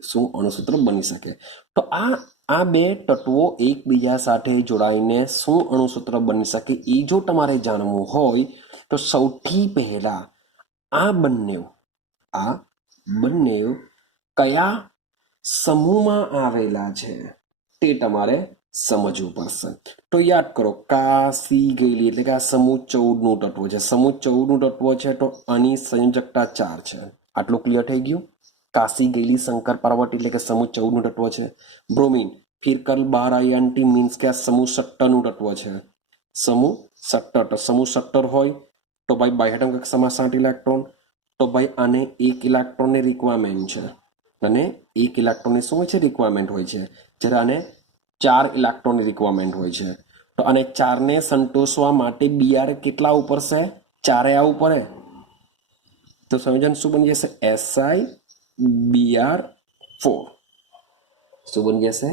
શું અણુસૂત્ર બની શકે? તો આ બે તત્વો એકબીજા સાથે જોડાઈને શું અણુસૂત્ર બની શકે એ જો તમારે જાણવું હોય તો સૌથી પહેલા આ બંને કયા સમૂહમાં આવેલા છે તે તમારે સમજવું પડશે। તો યાદ કરો કાસી ગયેલી એટલે કે આ સમૂહ 14 નું તત્વ છે, સમૂહ 14 નું તત્વ છે તો આની સંયોજકતા 4 છે। આટલું ક્લિયર થઈ ગયું? કાસી ગયેલી શંકર પાર્વતી એટલે કે સમૂહ 14 નું તત્વ છે। બ્રોમિન ફિરકલ 12 આયનટી મીન્સ કે આ સમૂહ 17 નું તત્વ છે, સમૂહ 17। તો સમૂહ 17 હોય તો ભાઈ બાહ્યતમ કક્ષામાં 7 ઇલેક્ટ્રોન, તો ભાઈ આને 1 ઇલેક્ટ્રોનની રિક્વાયરમેન્ટ છે અને 1 ઇલેક્ટ્રોનની શું હોય છે રિક્વાયરમેન્ટ હોય છે, જ્યારે આને 4 ઇલેક્ટ્રોનની રિક્વાયરમેન્ટ હોય છે। તો આને 4 ને સંતોષવા માટે Br કેટલા ઉપર છે 4 આવવું પડે, તો સંયોજન શું બની જશે SiBr4। શું બની જશે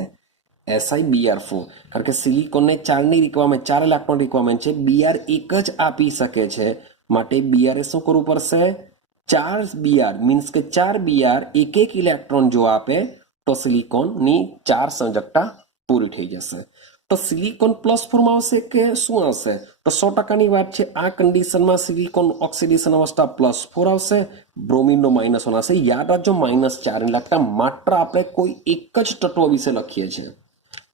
SiBr4, કારણ કે સિલિકોનને 4 ની રિક્વાયરમેન્ટ 4 ઇલેક્ટ્રોન રિક્વાયરમેન્ટ છે, Br એક જ આપી શકે છે, માટે Br એ શું કરવું પડશે 4 Br મીન્સ કે 4 Br એક ઇલેક્ટ્રોન જો આપે તો સિલિકોનની 4 સંયોજકતા પૂરી થઈ જશે। તો સિલિકોન +4 માં આવશે કે શું આવશે? તો 100% વાત છે આ કન્ડિશનમાં સિલિકોન ઓક્સિડેશન અવસ્થા +4 આવશે, બ્રોમિનનો -1 આવશે। યાદ રાખજો -4 લખતા માત્ર આપણે કોઈ એક જ તત્વ વિશે લખીએ છીએ,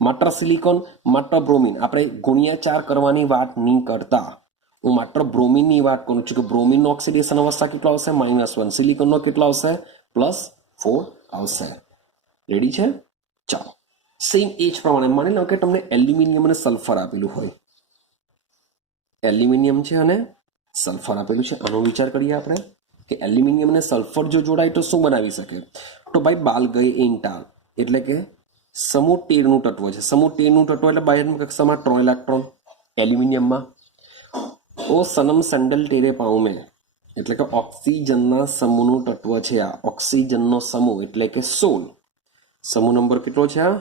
માત્ર સિલિકોન માત્ર બ્રોમિન, આપણે ગુણ્યા 4 કરવાની વાત નહીં કરતા। હું માત્ર બ્રોમિનની વાત કરું છું કે બ્રોમિનનો ઓક્સિડેશન અવસ્થા કેટલો આવશે -1, સિલિકોનનો કેટલો આવશે +4 આવશે। રેડી છે? ચાલો સેમ એ જ પ્રમાણે માની લો કે તમને એલ્યુમિનિયમ અને સલ્ફર આપેલું હોય, એલ્યુમિનિયમ છે અને સલ્ફર આપેલું છે। આનો વિચાર કરીએ આપણે કે એલ્યુમિનિયમ અને સલ્ફર જો જોડાય તો શું બનાવી શકે? તો ભાઈ બાલ ગઈ ઇન્ટાલ એટલે કે સમૂહ 13 નું તત્વ છે, સમૂહ 13 નું તત્વ એટલે બાહ્ય કક્ષામાં 3 ઇલેક્ટ્રોન એલ્યુમિનિયમમાં। ઓ સનમ સેન્ડલ તેરે પાઉં મેં એટલે કે ઓક્સિજનના સમૂહનું તત્વ છે આ, ઓક્સિજનનો સમૂહ એટલે કે 16। સમૂહ નંબર કેટલો છે આ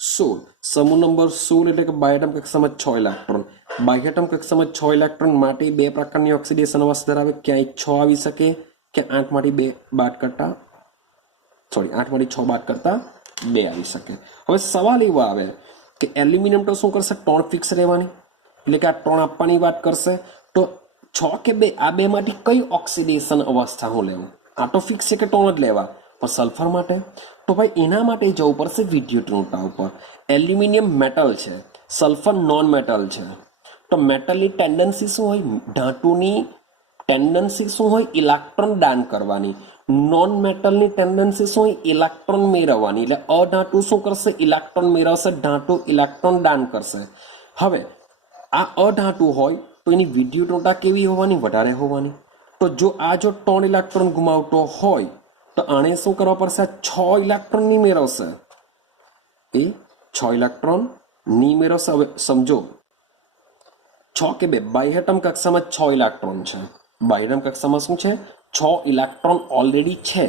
16। સમૂહ નંબર 16 એટલે કે બાહ્યતમ કક્ષામાં 6 ઇલેક્ટ્રોન, બાહ્યતમ કક્ષામાં 6 ઇલેક્ટ્રોન માટે બે પ્રકારની ઓક્સિડેશન અવસ્થા ધરાવે, ક્યાંય 6 આવી શકે કે 8 માંથી 6 બાદ કરતા 2 આવી શકે। હવે સવાલ એવો આવે કે એલ્યુમિનિયમ તો શું કરશે 3 ફિક્સ રહેવાની એટલે કે આ 3 આપવાની વાત કરશે, તો 6 કે 2 આ બે માંથી કઈ ઓક્સિડેશન અવસ્થા હું લેવું? આ તો ફિક્સ છે કે 3 જ લેવા, પણ સલ્ફર માટે તો ભાઈ એના માટે જવું પડશે વિદ્યુતઋણતા ઉપર। એલ્યુમિનિયમ મેટલ છે, સલ્ફર નોન મેટલ છે, તો મેટલની ટેન્ડન્સી શું હોય? ધાતુની ટેન્ડન્સી શું હોય? ઇલેક્ટ્રોન દાન કરવાની। નોન મેટલની ટેન્ડન્સી શું હોય? ઇલેક્ટ્રોન મેળવવાની। એટલે અધાતુ શું કરશે? ઇલેક્ટ્રોન મેળવશે, ધાતુ ઇલેક્ટ્રોન દાન કરશે। હવે આ અધાતુ હોય તો એની વિદ્યુતતા કેવી હોવાની? વધારે હોવાની. તો જો 3 ઇલેક્ટ્રોન ગુમાવતો હોય તો આને શું કરવા પડશે? 6 ઇલેક્ટ્રોન ની મેળવશે. એ 6 ઇલેક્ટ્રોન ની મેળવશે. હવે સમજો 6 કે 2 બાહ્યતમ કક્ષામાં 6 ઇલેક્ટ્રોન છે. બાહ્યતમ કક્ષામાં શું છે? 6 ઇલેક્ટ્રોન ઓલરેડી છે.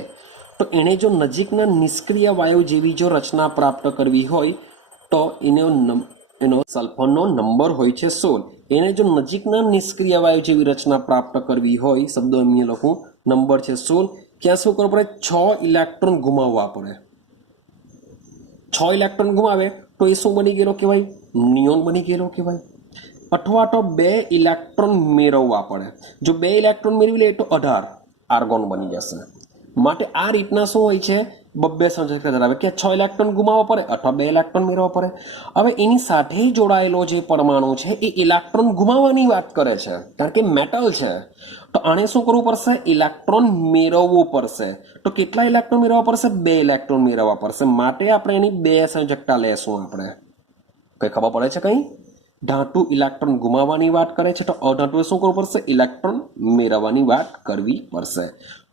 તો એને જો નજીકના નિષ્ક્રિય વાયુ જેવી જો રચના પ્રાપ્ત કરવી હોય તો એનો સલ્ફરનો નંબર હોય છે 16. એને જો નજીકના નિષ્ક્રિય વાયુ જેવી રચના પ્રાપ્ત કરવી હોય, શબ્દો અહીંયા લખું, નંબર છે 16. ક્યાં શું કરવું પડે? 6 ઇલેક્ટ્રોન ગુમાવવા પડે. 6 ઇલેક્ટ્રોન ગુમાવે તો એ શું બની ગયેલો કહેવાય? નિયોન બની ગયેલો કહેવાય. અથવા તો 2 ઇલેક્ટ્રોન મેળવવા પડે. જો 2 ઇલેક્ટ્રોન મેળવી લે તો 18 આર્ગોન બની જશે. માટે આ રીતના શું હોય છે? બબ્બે સંયોજકતા ધરાવે કે 6 ઇલેક્ટ્રોન ગુમાવવા પડે અથવા 2 ઇલેક્ટ્રોન મેળવવા પડે. હવે એની સાથે જોડાયેલો જે પરમાણુ છે એ ઇલેક્ટ્રોન ગુમાવવાની વાત કરે છે, કારણ કે મેટલ છે. તો આને શું કરવું પડશે? ઇલેક્ટ્રોન મેળવવું પડશે. તો કેટલા ઇલેક્ટ્રોન મેળવવા પડશે? 2 ઇલેક્ટ્રોન મેળવવા પડશે. માટે આપણે એની 2 સંયોજકતા લેશું. આપણે કઈ ખબર પડે છે? કઈ ધાતુ ઇલેક્ટ્રોન ગુમાવવાની વાત કરે છે, તો અધાતુએ શું કરવું પડશે? ઇલેક્ટ્રોન મેળવવાની વાત કરવી પડશે.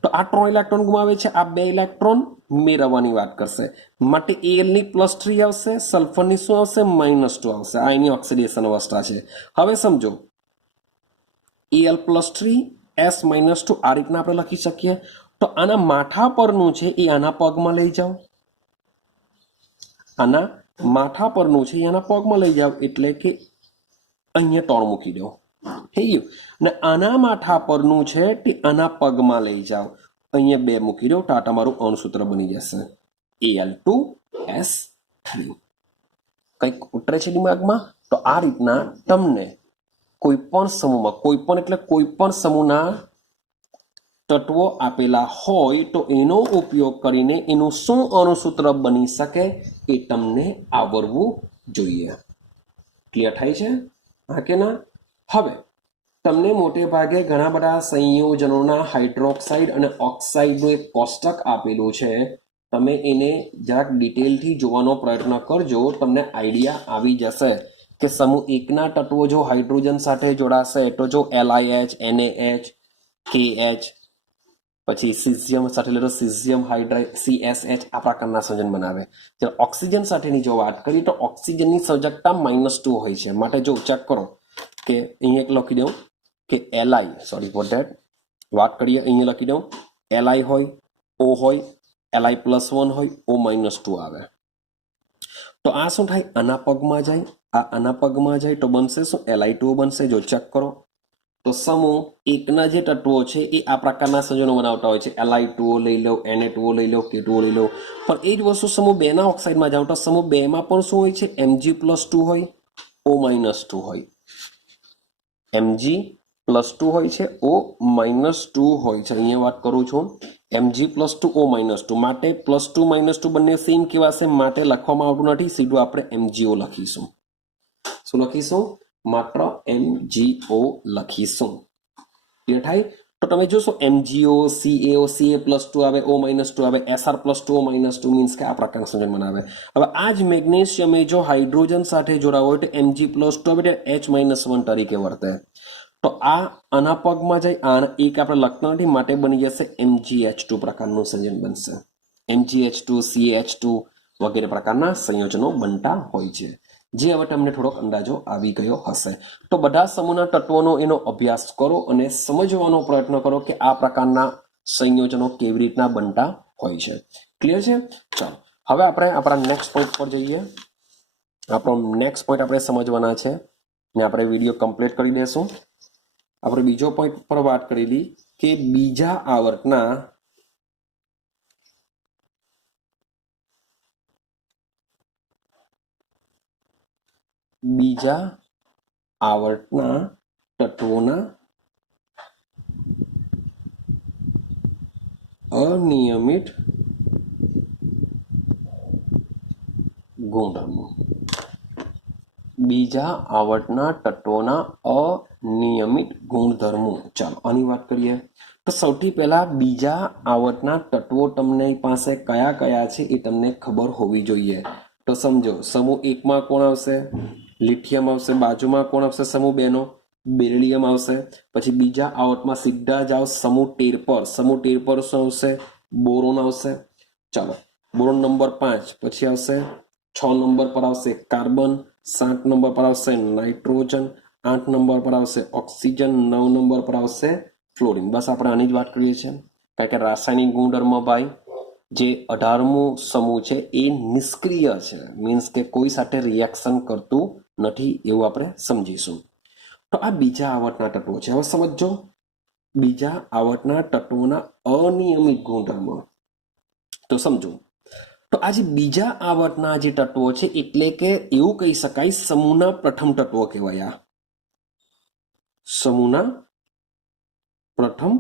તો આ 3 ઇલેક્ટ્રોન ગુમાવે છે, આ 2 ઇલેક્ટ્રોન મેળવવાની વાત કરશે. માટે Al ની +3 આવશે, સલ્ફરની શું આવશે? -2 આવશે. આ એની ઓક્સિડેશન અવસ્થા છે. હવે સમજો Al +3 S -2 આ રીતના આપણે લખી શકીએ. તો આના માથા પરનું છે એ આના પગમાં લઈ જાઓ. આના માથા પરનું છે એ આના પગમાં લઈ જાઓ, એટલે કે અહીંયા 3 મૂકી દો. થઈ ગયું ને? આના માથા પરનું છે તે આના પગમાં લઈ જાઓ, અહીંયા 2 મૂકી દો. તો આ તમારું અણુસૂત્ર બની જશે Al2S3. કંઈક ઉતરે છે દિમાગમાં? તો આ રીતના તમને કોઈ પણ સમૂહમાં, કોઈ પણ સમૂહના તત્વો આપેલા હોય તો એનો ઉપયોગ કરીને એનું શું અણુસૂત્ર બની શકે એ તમને આવડવું જોઈએ. ક્લિયર થાય છે? હા કે ના? હવે તમને મોટે ભાગે ઘણા બધા સંયોજનોના હાઇડ્રોક્સાઇડ અને ઓક્સાઇડનું એક કોષ્ટક આપેલું છે. તમે એને જરાક ડિટેલથી જોવાનો પ્રયત્ન કરજો. તમને આઈડિયા આવી જશે કે સમૂહ 1ના તત્વો જો હાઇડ્રોજન સાથે જોડાશે તો જો LiH, NaH, KH, પછી સિઝિયમ સાથે લેતો સિઝિયમ હાઇડ્રાઇડ CSH આ પ્રકારના સંયોજન બનાવે. જ્યારે ઓક્સિજન સાથેની જો વાત કરીએ તો ઓક્સિજનની સંયોજકતા -2 હોય છે. માટે જો ચેક કરો કે અહીંયા એક લખી દઉં કે Li, સોરી ફોર ધેટ, વાત કરીએ અહીંયા લખી દઉં Li હોય, O હોય, Li+1 હોય, O-2 આવે. તો આ શું થાય? આના પગમાં જાય, આ આના પગમાં જાય તો બનશે શું? Li2 બનશે. જો ચેક કરો તો સમૂહ 1ના જે તત્વો છે એ આ પ્રકારના સંયોજનો બનાવતા હોય છે. Li2 લઈ લો, Na2 લઈ લો, K2 લઈ લો. પણ એ જ વસ્તુ સમૂહ 2ના ઓક્સાઇડમાં જાઓ તો સમૂહ 2માં પણ શું હોય છે? Mg+2 હોય, O-2 હોય. Mg+2 હોય છે, O-2 હોય છે. અહીંયા વાત કરું છું Mg+2 O-2. માટે +2 - બંને સેમ કહેવાશે. માટે લખવામાં આવતું નથી, સીધું આપણે MgO લખીશું. શું લખીશું? માત્ર MgO લખીશું. ક્લિયર થાય? તો તમે જોશો MgO, CaO, Ca+2 આવે, O-2 આવે, Sr+2 O-2 મીન્સ કે આ પ્રકારનું સંયોજન બનાવે. હવે આ જ મેગ્નેશિયમ જો હાઇડ્રોજન સાથે જોડાવો હોય તો Mg+2 આવે H-1 તરીકે વર્તે. તો આ આના પગમાં જાય, આ એક આપણે લખતા નથી, માટે બની જશે MgH2 પ્રકારનું સંયોજન બનશે. MgH2, CH2 વગેરે પ્રકારના સંયોજનો બનતા હોય છે. જે હવે તમને થોડોક અંદાજો આવી ગયો હશે. તો બધા સમૂહના તત્વોનો એનો અભ્યાસ કરો અને સમજવાનો પ્રયત્ન કરો કે આ પ્રકારના સંયોજનો કેવી રીતના બનતા હોય છે. ક્લિયર છે? ચાલો હવે આપણે આપણા નેક્સ્ટ પોઈન્ટ પર જઈએ. આપણો નેક્સ્ટ પોઈન્ટ આપણે સમજવાના છે ને આપણે વિડીયો કમ્પ્લીટ કરી દેશું. આપણે બીજો પોઈન્ટ પર વાત કરેલી કે બીજા આવર્તના તત્વોના અનિયમિત ગુણધર્મો. બીજા આવર્તના તત્વોના અનિયમિત ગુણધર્મો. ચાલો આની વાત કરીએ. તો સૌથી પહેલા બીજા આવર્તના તત્વો તમને પાસે કયા કયા છે એ તમને ખબર હોવી જોઈએ. તો સમજો સમૂહ 1માં કોણ આવશે? લિથિયમ આવશે. બાજુમાં કોણ આવશે? સમૂહ 2નો બેરિલિયમ આવશે. પછી બીજા આવર્તમાં સીધા જાઓ સમૂહ 13 પર. સમૂહ 13 પર શું આવશે? બોરોન આવશે. ચાલો, બોરોન નંબર 5. પછી આવશે 6 નંબર પર આવશે કાર્બન, 7 નંબર પર આવશે નાઇટ્રોજન, 8 નંબર પર આવશે ઓક્સિજન, 9 નંબર પર આવશે ફ્લોરિન. બસ આપણે આની જ વાત કરીએ છીએ. કારણ કે રાસાયણિક ગુણધર્મ ભાઈ જે 18મો સમૂહ છે એ નિષ્ક્રિય છે, મીન્સ કે કોઈ સાથે રિએક્શન કરતું નથી, એવું આપણે સમજીશું. તો આ બીજા આવર્તના તત્વો છે. હવે સમજો બીજા આવર્તના તત્વોના અનિયમિત ગુણધર્મો. તો સમજો, તો આ જે બીજા આવર્તના જે તત્વો છે એટલે કે એવું કહી શકાય સમૂહના પ્રથમ તત્વો કહેવાય. આ સમૂહના પ્રથમ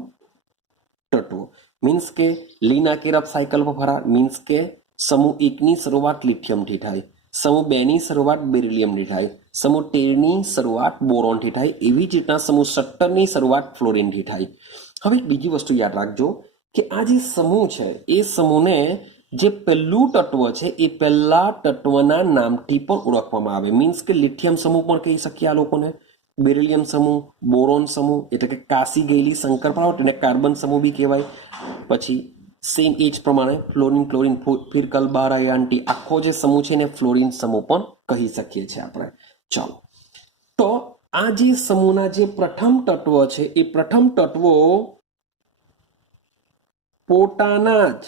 તત્વો મીન્સ કે લીના કેરપ સાયકલ પર ફરા, મીન્સ કે સમૂહ 1ની શરૂઆત લિથિયમથી થાય, સમૂહ 2ની શરૂઆત બેરિલિયમથી થાય, સમૂહ 13ની શરૂઆત બોરોનથી થાય, એવી જ રીતના સમૂહ 17ની શરૂઆત ફ્લોરિનથી થાય. હવે બીજી વસ્તુ યાદ રાખજો કે આ જે સમૂહ છે એ સમૂહને જે પહેલું તત્વ છે એ પહેલા તત્વના નામથી પણ ઓળખવામાં આવે. મીન્સ કે લિથિયમ સમૂહ પણ કહી શકીએ આ લોકોને, બેરિલિયમ સમૂહ, બોરોન સમૂહ એટલે કે કાસી ગયેલી શંકર પદાર્થ એને કાર્બન સમૂહ બી કહેવાય. પછી સેમ એ જ પ્રમાણે ફ્લોરિન, ક્લોરિન, ફિર કલ બાર આયાન્ટી આખો જે સમૂહ છે એને ફ્લોરિન સમૂહ પણ કહી શકીએ છીએ આપણે. ચાલો, તો આ જે સમૂહના જે પ્રથમ તત્વ છે એ પ્રથમ તત્વો પોતાના જ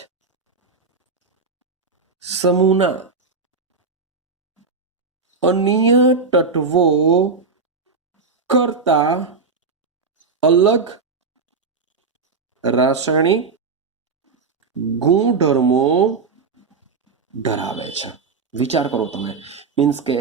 સમૂહના અન્ય તત્વો કરતા અલગ રાસાયણિક ગુણધર્મો ધરાવે છે. વિચાર કરો તમે, મીન્સ કે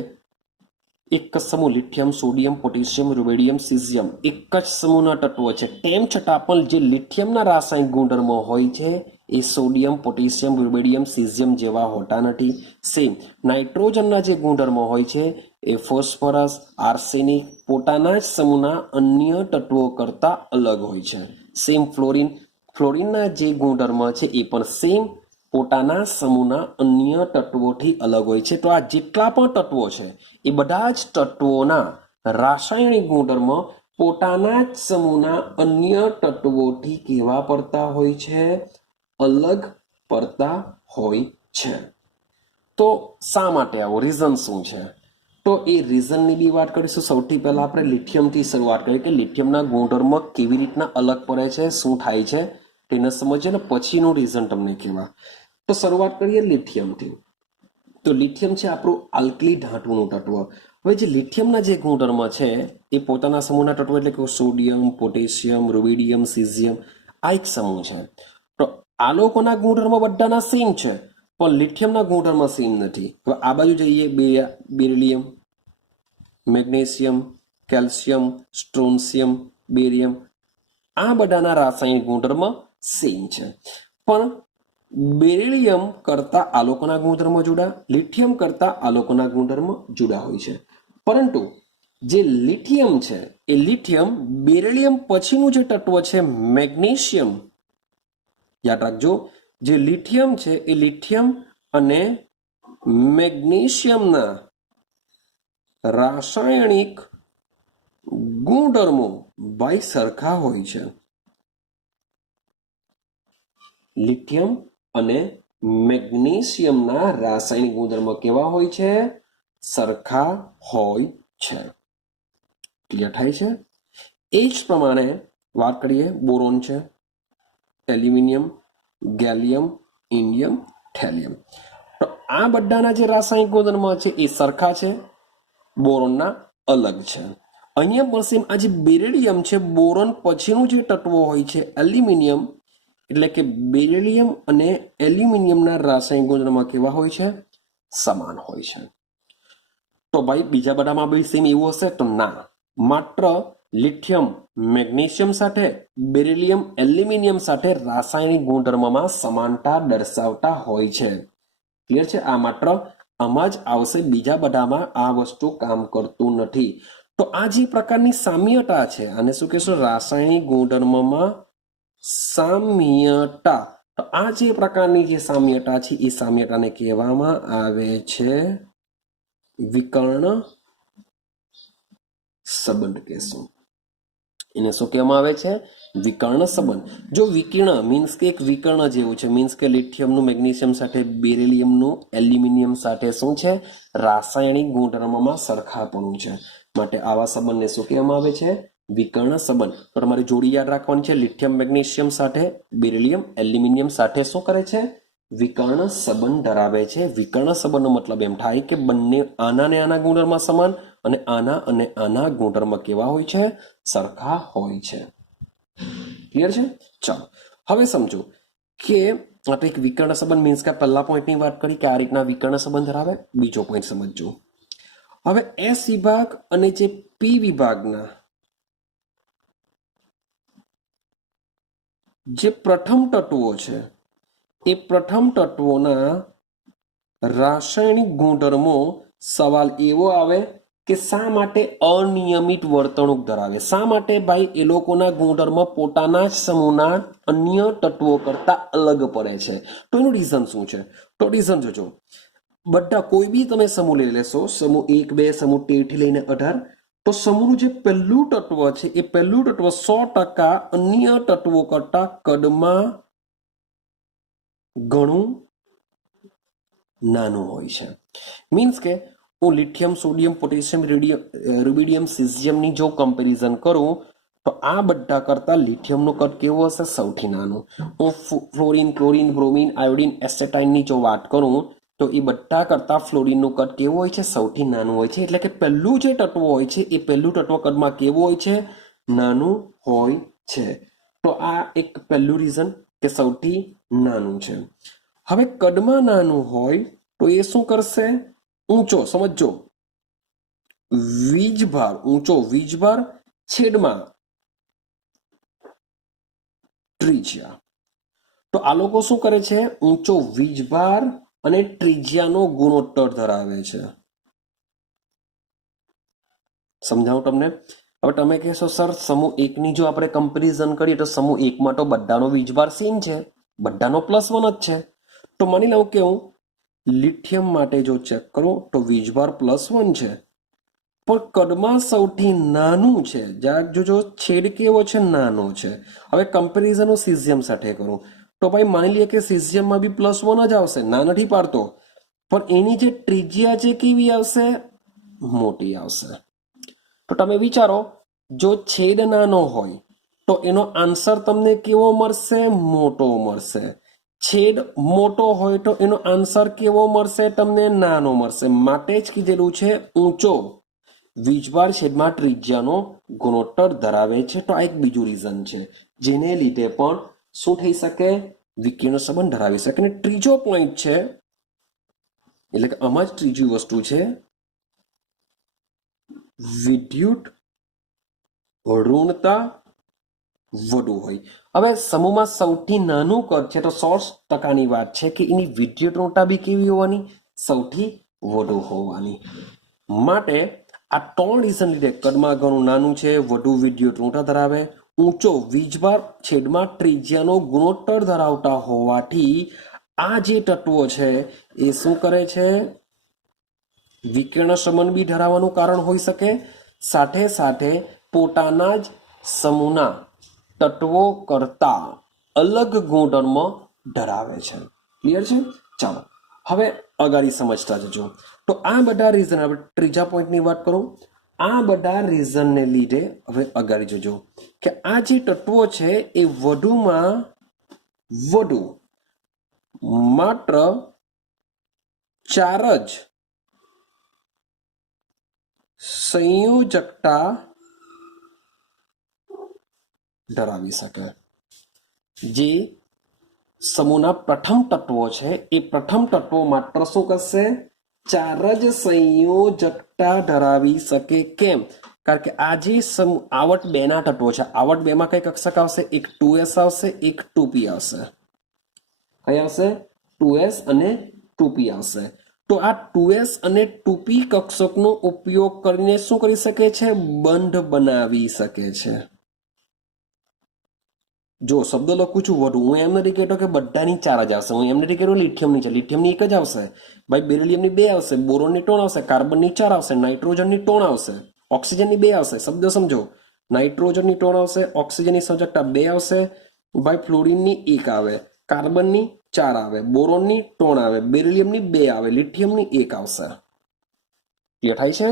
એક જ સમૂહ લિથિયમ, સોડિયમ, પોટેશિયમ, રૂબેડિયમ, સીઝિયમ એક જ સમૂહના તત્વો છે, તેમ છતાં પણ જે લિથિયમના રાસાયણિક ગુણધર્મો હોય છે એ સોડિયમ, પોટેશિયમ, રૂબેડિયમ, સીઝિયમ જેવા હોતા નથી. સેમ નાઇટ્રોજનના જે ગુણધર્મો હોય છે એ ફોસ્ફરસ, આર્સેનિક પોતાના જ સમૂહના અન્ય તત્વો કરતા અલગ હોય છે. સેમ ફ્લોરિન, ફ્લોરિનના જે ગુણધર્મ છે એ પણ સેમ પોતાના સમૂહના અન્ય તત્વોથી અલગ હોય છે. તો આ જેટલા પણ તત્વો છે એ બધા જ તત્વોના રાસાયણિક ગુણધર્મ પોતાના જ સમૂહના અન્ય તત્વોથી કેવા પડતા હોય છે? અલગ પડતા હોય છે. તો શા માટે આવો? રીઝન શું છે? તો એ રીઝનની બી વાત કરીશું. સૌથી પહેલા આપણે લિથિયમથી શરૂઆત કરીએ કે લિથિયમના ગુણધર્મ કેવી રીતના અલગ પડે છે, શું થાય છે તેને સમજીએ ને પછીનું રીઝન તમને કહેવા. તો શરૂઆત કરીએ લિથિયમથી. તો લિથિયમ છે આપણું આલ્કલી ધાતુનું તત્વ. હવે જે લિથિયમના જે ગુણધર્મ છે એ પોતાના સમૂહના તત્વો એટલે કે સોડિયમ, પોટેશિયમ, રૂબિડિયમ, સીઝિયમ આ એક સમૂહ છે. તો આ લોકોના ગુણધર્મ બધાના સેમ છે, પણ લિથિયમના ગુણધર્મ સેમ નથી. હવે આ બાજુ જઈએ, બેરિલિયમ, મેગ્નેશિયમ, કેલ્શિયમ, સ્ટ્રોન્શિયમ, બેરિયમ આ બધાના રાસાયણિક ગુણધર્મ સેમ છે, પણ બેરિલિયમ કરતા આ લોકોના ગુણધર્મ જુદા, લિથિયમ કરતા આ લોકોના ગુણધર્મ જુદા હોય છે. પરંતુ જે લિથિયમ છે એ લિથિયમ બેરિલિયમ પછીનું જે તત્વ છે મેગ્નેશિયમ, યાદ રાખજો, જે લિથિયમ છે એ લિથિયમ અને મેગ્નેશિયમના રાસાયણિક ગુણધર્મો ભાઈ સરખા હોય છે. લિથિયમ અને મેગ્નેશિયમના રાસાયણિક ગુણધર્મો કેવા હોય છે? સરખા હોય છે. ક્લિયર થાય છે? એ જ પ્રમાણે વાત કરીએ, બોરોન છે, એલ્યુમિનિયમ, ગેલિયમ, ઇન્ડિયમ, થેલિયમ. તો આ બધાના જે રાસાયણિક ગુણધર્મો છે એ સરખા છે, બોરોનના અલગ છે. અહીંયા પણ સેમ આ જે બેરિલિયમ છે, બોરોન પછીનું જે તત્વો હોય છે એલ્યુમિનિયમ, એટલે કે બેરિલિયમ અને એલ્યુમિનિયમના રાસાયણિક ગુણધર્મો કેવા હોય છે? સમાન હોય છે. તો ભાઈ બીજા બધામાં બી સેમ એવું હશે? તો ના, માત્ર લિથિયમ મેગ્નેશિયમ સાથે, બેરિલિયમ એલ્યુમિનિયમ સાથે રાસાયણિક ગુણધર્મમાં સમાનતા દર્શાવતા હોય છે. ક્લિયર છે? આ માત્ર આમાં જ આવશે, બીજા બધામાં આ વસ્તુ કામ કરતું નથી. તો આ જે પ્રકારની સામ્યતા છે આને શું કહેશું? રાસાયણિક ગુણધર્મમાં સામ્યતા. તો આ જે પ્રકારની જે સામ્યતા છે એ સામ્યતાને કહેવામાં આવે છે વિકર્ણ સંબંધ કહેશું. એને શું કહેવામાં આવે છે? વિકર્ણ સંબંધ. જો વિકર્ણ મીન્સ કે એક વિકર્ણ જેવું છે, મીન્સ કે લિથિયમનું મેગ્નેશિયમ સાથે, બેરિલિયમનું એલ્યુમિનિયમ સાથે શું છે? રાસાયણિક ગુણધર્મમાં સરખાપણું છે. માટે આવા સંબંધને શું કહેવામાં આવે છે? વિકર્ણ સંબંધ. તો તમારે જોડી યાદ રાખવાની છે. લિથિયમ મેગ્નેશિયમ સાથે, બેરિલિયમ એલ્યુમિનિયમ સાથે શું કરે છે? વિકર્ણ સંબંધ ધરાવે છે. વિકર્ણ સંબંધનો મતલબ એમ થાય કે બંને આના ને આના ગુણધર્મ સમાન અને આના ગુણધર્મ કેવા હોય છે? સરખા હોય છે. ક્લિયર છે? ચાલો હવે સમજો કે આપણે એક વિકર્ણ સંબંધ મીન્સ કે પહેલા પોઈન્ટની વાત કરી કે આ રીતના વિકર્ણ સંબંધ ધરાવે. બીજો પોઈન્ટ સમજજો. હવે એસ વિભાગ અને જે પી વિભાગના જે પ્રથમ તત્વો છે એ પ્રથમ તત્વોના રાસાયણિક ગુણધર્મો સવાલ એવો આવે કે શા માટે અનિયમિત વર્તણૂક ધરાવે? શા માટે ભાઈ એ લોકોના ગુણધર્મ પોતાના જ સમૂહના અન્ય તત્વો કરતા અલગ પડે છે? તો એનું રીઝન શું છે? તો રીઝન જોજો. બધા કોઈ બી તમે સમૂહ લઈ લેશો, સમૂહ 1, 2, સમૂહ 13 થી લઈને 18, તો સમૂહનું જે પહેલું તત્વ છે એ પહેલું તત્વ 100% અન્ય તત્વો કરતા કદમાં ઘણું નાનું હોય છે. મીન્સ કે હું લિથિયમ, સોડિયમ, પોટેશિયમ, રુબિડિયમ, સિઝિયમની જો કમ્પેરિઝન કરું તો આ બધા કરતા લિથિયમનું કદ કેવું હશે? સૌથી નાનું. હું ફ્લોરિન, ક્લોરિન, બ્રોમિન, આયોડિન, એસેટાઇનની જો વાત કરું તો એ બધા કરતા ફ્લોરિનનું કદ કેવું હોય છે? સૌથી નાનું હોય છે. એટલે કે પહેલું જે તત્વ હોય છે એ પહેલું તત્વ કદમાં કેવું હોય છે? નાનું હોય છે. તો આ એક પહેલું રીઝન કે સૌથી નાનું છે. હવે કદમાં નાનું હોય તો એ શું કરશે? ઊંચો, સમજો, વીજભાર, ઊંચો વીજભાર છેદમાં ત્રિજ્યા. તો આ લોકો શું કરે છે? ઊંચો વીજભાર અને ત્રિજ્યાનો ગુણોત્તર ધરાવે છે. સમજાવું તમને? હવે તમે કહેશો સર સમૂહ 1 ની જો આપણે કમ્પેરિઝન કરીએ તો સમૂહ 1 માં તો બધાનો વીજભાર સેમ છે, બધાનો +1 જ છે. તો માની લઉં કે હું લિથિયમ માટે જો ચેક કરું તો વીજભાર +1 છે, પણ કદમાં સૌથી નાનું છે. જ્યાં જોજો છેદ કેવો છે? નાનો છે. હવે કમ્પેરિઝન હું સિઝિયમ સાથે કરું તો ભાઈ માની લઈએ કે સિઝિયમમાં બી +1 જ આવશે, ના નથી પાડતો, પણ એની જે ત્રિજ્યા છે કેવી આવશે? મોટી આવશે. તો તમે વિચારો, જો છેદ નાનો હોય તો એનો આન્સર તમને કેવો મળશે? મોટો મળશે. છેદ મોટો હોય તો એનો આન્સર કેવો મળશે? તમને નાનો મળશે. માટે જ કીધેલું છે ઊંચો વીજભાર છેદમાં ત્રિજ્યાનો ગુણોત્તર ધરાવે છે. તો આ એક બીજું રીઝન છે જેને લીધે પણ શું થઈ શકે? વિકર્ણ સંબંધ ધરાવી શકે. અને ત્રીજો પોઈન્ટ છે, એટલે કે આમાં જ ત્રીજી વસ્તુ છે, વિદ્યુત ઋણતા વધુ હોય. હવે સમૂહમાં સૌથી નાનું કદ છે તો 100%ની વાત છે કે એની વિદ્યુત ઋણતા બી કેવી હોવાની? સૌથી વધુ હોવાની. માટે આ 3 રીઝન લીધે કદમાં ઘણું નાનું છે, વધુ વિદ્યુત ઋણતા ધરાવે, ઊંચો વીજભાર છેદમાં ત્રિજ્યાનો ગુણોત્તર ધરાવતા હોવાથી આ જે તત્વો છે એ શું કરે છે? વિકર્ણ સંબંધ બી ધરાવવાનું કારણ હોઈ શકે, સાથે સાથે પોતાના જ સમૂહના તત્વો કરતા અલગ ગુણધર્મ ધરાવે છે. ક્લિયર છે? ચાલો હવે અગાડી સમજતા જજો. તો આ બધા રીઝન, હવે ત્રીજા પોઈન્ટની વાત કરું, આ બધા રીઝનને લીધે હવે અગાડી જોજો કે આ જે તત્વો છે એ વધુમાં વધુ માત્ર 4 જ સંયોજકતા ધરાવી શકે. જે સમૂહના પ્રથમ તત્વો છે એ પ્રથમ તત્વો માત્ર શું કરશે? 4 જ સંયોજકતા ધરાવી શકે. કેમ? કારણ કે આ જે આવર્ત 2 ના તત્વો છે, આવર્ત 2 માં કઈ કક્ષક આવશે? એક 2s આવશે, એક 2p આવશે. કઈ આવશે? 2s અને 2p આવશે. તો આ 2s અને 2p કક્ષકનો ઉપયોગ કરીને શું કરી શકે છે? બંધ બનાવી શકે છે. જો શબ્દ લખું છું વધુ, હું એમ નથી કહેતો કે બધાની 4 જ આવશે, હું એમ નથી કહેતો લિથિયમની છે, લિથિયમની 1 જ આવશે ભાઈ, બેરિલિયમની 2 આવશે, બોરોનની 3 આવશે, કાર્બનની 4 આવશે, નાઇટ્રોજનની 3 આવશે, ઓક્સિજનની 2 આવશે. શબ્દ સમજો. નાઇટ્રોજનની 3 આવશે, ઓક્સિજનની સંયોજકતા 2 આવશે, ભાઈ ફ્લોરિનની 1 આવે, કાર્બનની 4 આવે, બોરોનની 3 આવે, બેરિલિયમની 2 આવે, લિથિયમની 1 આવશે. ક્લિયર થાય છે?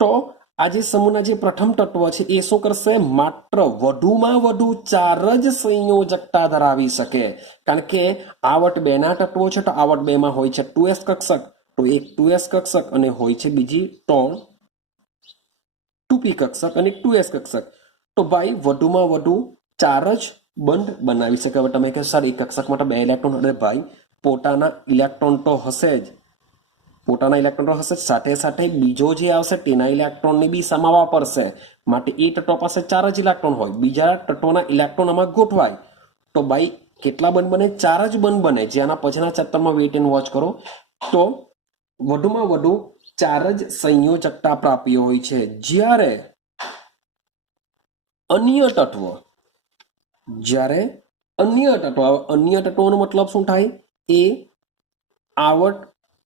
તો આ જે સમૂહના જે પ્રથમ તત્વ છે એ શું કરશે? માત્ર વધુમાં વધુ 4 જ સંયોજકતા ધરાવી શકે. કારણ કે આવટ 2 ના તત્વો છે તો આવટ 2 માં હોય છે 2s કક્ષક, તો એક 2s કક્ષક અને હોય છે બીજી 3 2p કક્ષક અને 2s કક્ષક. તો ભાઈ વધુમાં વધુ 4 જ બંધ બનાવી શકે. હવે તમે કહો સર એક કક્ષકમાં તો 2 ઇલેક્ટ્રોન, અરે ભાઈ પોતાના ઇલેક્ટ્રોન તો હશે જ, પોતાના ઇલેક્ટ્રોન તો હશે જ, સાથે સાથે બીજો જે આવશે તેના ઇલેક્ટ્રોનને બી સમાવવા પડશે. માટે એ તત્વ પાસે 4 જ ઇલેક્ટ્રોન હોય, બીજા તત્વોના ઇલેક્ટ્રોન આમાં ગોઠવાય તો ભાઈ કેટલા બંધ બને? 4 જ બંધ બને. જેના પછીના ચેપ્ટરમાં વેઇટ એન્ડ વોચ કરો તો વધુમાં વધુ 4 જ સંયોજકતા પ્રાપ્ય હોય છે. જ્યારે અન્ય તત્વ અન્ય તત્વોનો મતલબ શું થાય? એ આવટ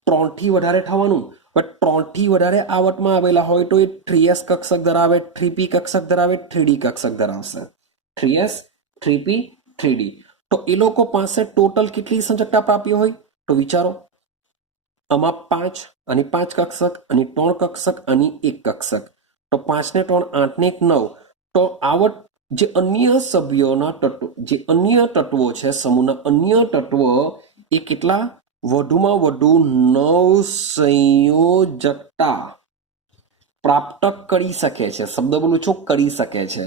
3 થી વધારે થવાનું. પણ 3 થી વધારે આવટમાં આવેલા હોય તો એ 3s કક્ષક ધરાવે, 3p કક્ષક ધરાવે, 3d કક્ષક ધરાવશે. 3s 3p 3d. તો એ લોકો પાસે ટોટલ કેટલી સંયોજકતા પ્રાપ્ય હોય? તો વિચારો, આમાં 5 અને 5 કક્ષક અને 3 કક્ષક અને 1 કક્ષક, તો 5 ને 3 8 ને 1 9. તો આવટ જે અન્ય સભ્યોના તત્વો, જે અન્ય તત્વો છે સમૂહના અન્ય તત્વો એ કેટલા? વધુમાં વધુ 9 સંયોજકતા પ્રાપ્ત કરી શકે છે. શબ્દ બોલું છું, કરી શકે છે.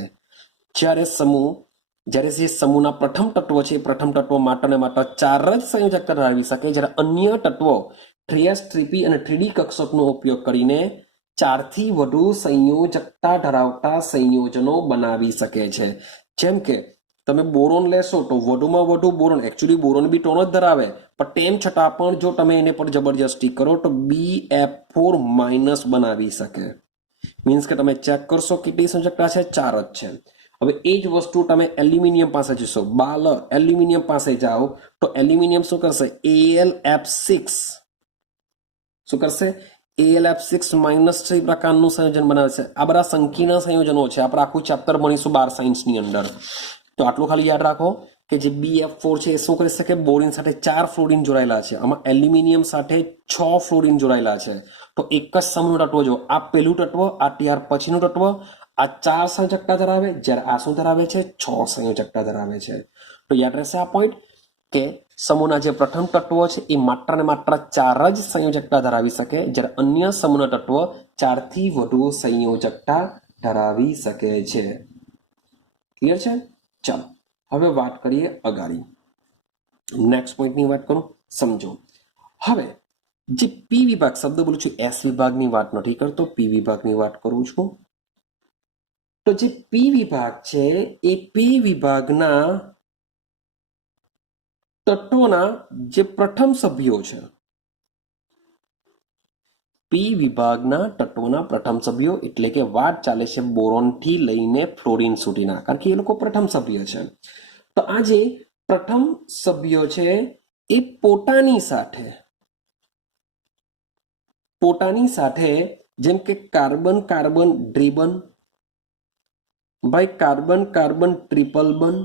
જ્યારે જે સમૂહના પ્રથમ તત્વો છે એ પ્રથમ તત્વો માત્ર ને માત્ર 4 જ સંયોજકતા ધરાવી શકે, જ્યારે અન્ય તત્વો 3s 3p અને 3d કક્ષકનો ઉપયોગ કરીને 4 થી વધુ સંયોજકતા ધરાવતા સંયોજનો બનાવી શકે છે. જેમ કે તમે બોરોન લેશો તો વધુમાં વધુ બોરોન, એકચ્યુઅલી બોરોન બી 3 જ ધરાવે, પણ તેમ છતાં પણ જો તમે એને પર જબરજસ્તી કરો તો BF4- બનાવી શકે. મીન્સ કે તમે ચેક કરશો કેટલી સંયોજકતા છે? 4 જ છે. હવે એ જ વસ્તુ તમે એલ્યુમિનિયમ પાસે જશો, એલ્યુમિનિયમ પાસે જાઓ તો એલ્યુમિનિયમ શું કરશે? AlF6 શું કરશે? AlF6-3 પ્રકારનું સંયોજન બનાવે છે. આ બધા સંકીર્ણ સંયોજનો છે. આપણે આખું ચેપ્ટર ભણીશું 12 સાયન્સની અંદર. તો આટલું ખાલી યાદ રાખો કે જે BF4 છે એ શું કરી શકે? બોરિન સાથે 4 ફ્લોરિન જોડાયેલા છે, આમાં એલ્યુમિનિયમ સાથે 6 ફ્લોરિન જોડાયેલા છે. તો એક જ સમૂહનું તત્વ જો, આ પહેલું તત્વ, આ ત્યાર પછીનું તત્વ, આ 4 સંયોજકતા ધરાવે, જ્યારે આ શું ધરાવે છે? 6 સંયોજકતા ધરાવે છે. તો યાદ રહેશે આ પોઈન્ટ કે સમૂહના જે પ્રથમ તત્વો છે એ માત્ર ને માત્ર 4 જ સંયોજકતા ધરાવી શકે, જ્યારે અન્ય સમૂહના તત્વો 4 થી વધુ સંયોજકતા ધરાવી શકે છે. ક્લિયર છે? ચાલો હવે વાત કરીએ અગાડી. નેક્સ્ટ પોઈન્ટની વાત કરું, સમજો. હવે જે પી વિભાગ, શબ્દ બોલું છું, એસ વિભાગની વાત નથી કરતો, પી વિભાગની વાત કરું છું. તો જે પી વિભાગ છે એ પી વિભાગના તત્વોના જે પ્રથમ સભ્યો છે, પી વિભાગના તત્વોના પ્રથમ સભ્યો, એટલે કે વાત ચાલે છે બોરોન થી લઈને ફ્લોરિન સુધીના, કારણ કે એ લોકો પ્રથમ સભ્ય છે. તો આ જે પ્રથમ સભ્યો છે એ પોતાની સાથે જેમ કે કાર્બન કાર્બન ડ્રીબન, ભાઈ કાર્બન કાર્બન ટ્રિપલ બંધ,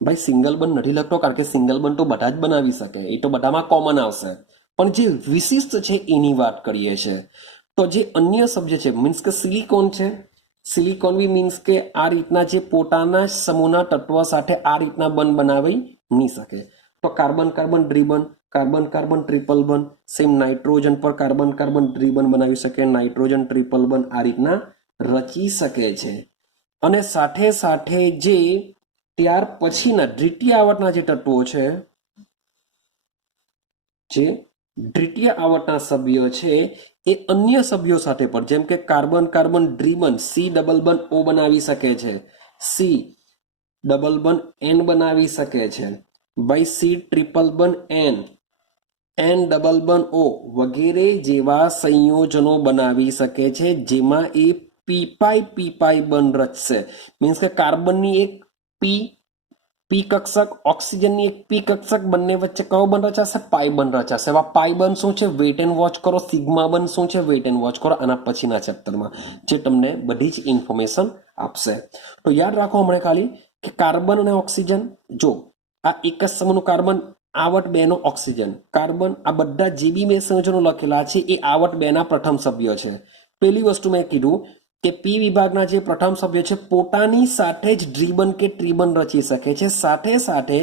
ભાઈ સિંગલ બંધ નથી લખતો કારણ કે સિંગલ બંધ તો બધા જ બનાવી શકે, એ તો બધામાં કોમન આવશે, પણ જે વિશિષ્ટ છે એની વાત કરીએ છીએ. તો જે અન્ય સભ્ય છે, મીન્સ કે સિલિકોન છે, સિલિકોન બી મીન્સ કે આ રીતના જે પોતાના સમૂહના તત્વ સાથે આ રીતના બંધ બનાવી નહીં શકે. તો કાર્બન કાર્બન ડ્રીબન, કાર્બન કાર્બન ટ્રિપલ બંધ, સેમ નાઇટ્રોજન પર કાર્બન કાર્બન ડ્રીબન બનાવી શકે, નાઇટ્રોજન ટ્રિપલ બંધ આ રીતના રચી શકે છે. અને સાથે સાથે જે ત્યાર પછીના દ્વિતીય આવર્તના જે તત્વો છે, જે દ્વિતીય આવર્તના સભ્યો છે એ અન્ય સભ્યો સાથે પણ, જેમ કે કાર્બન કાર્બન ડ્રીબન સી ડબલ બંધ ઓ બનાવી શકે છે, સી ડબલ બંધ એન બનાવી શકે છે, બાય સી ટ્રિપલ બંધ એન ડબલ બંધ ઓ વગેરે જેવા સંયોજનો બનાવી શકે છે, જેમાં એ પીપાઈ બંધ રચશે. મીન્સ કે કાર્બનની એક પી પી કક્ષક ઓક્સિજનની એક પી કક્ષક બંને વચ્ચે કયો બંધ રચાશે? પાઈ બંધ રચાશે. હવે પાઈ બંધ શું છે? વેઇટ એન્ડ વોચ કરો. સિગ્મા બંધ શું છે? વેઇટ એન્ડ વોચ કરો. આના પછીના ચેપ્ટરમાં જે તમને બધી જ ઇન્ફોર્મેશન આપશે. તો યાદ રાખો હમણાં ખાલી કે કાર્બન અને ઓક્સિજન, જો આ એક જ સમૂહનું કાર્બન, આવર્ત 2 નો ઓક્સિજન, કાર્બન, આ બધા જે બી મેં સંયોજનો લખેલા છે એ આવર્ત 2 ના પ્રથમ સભ્ય છે. પેલી વસ્તુ મેં કીધું કે પી વિભાગના જે પ્રથમ સભ્ય છે પોતાની સાથે જ ડ્રીબન કે ટ્રીબન રચી શકે છે, સાથે સાથે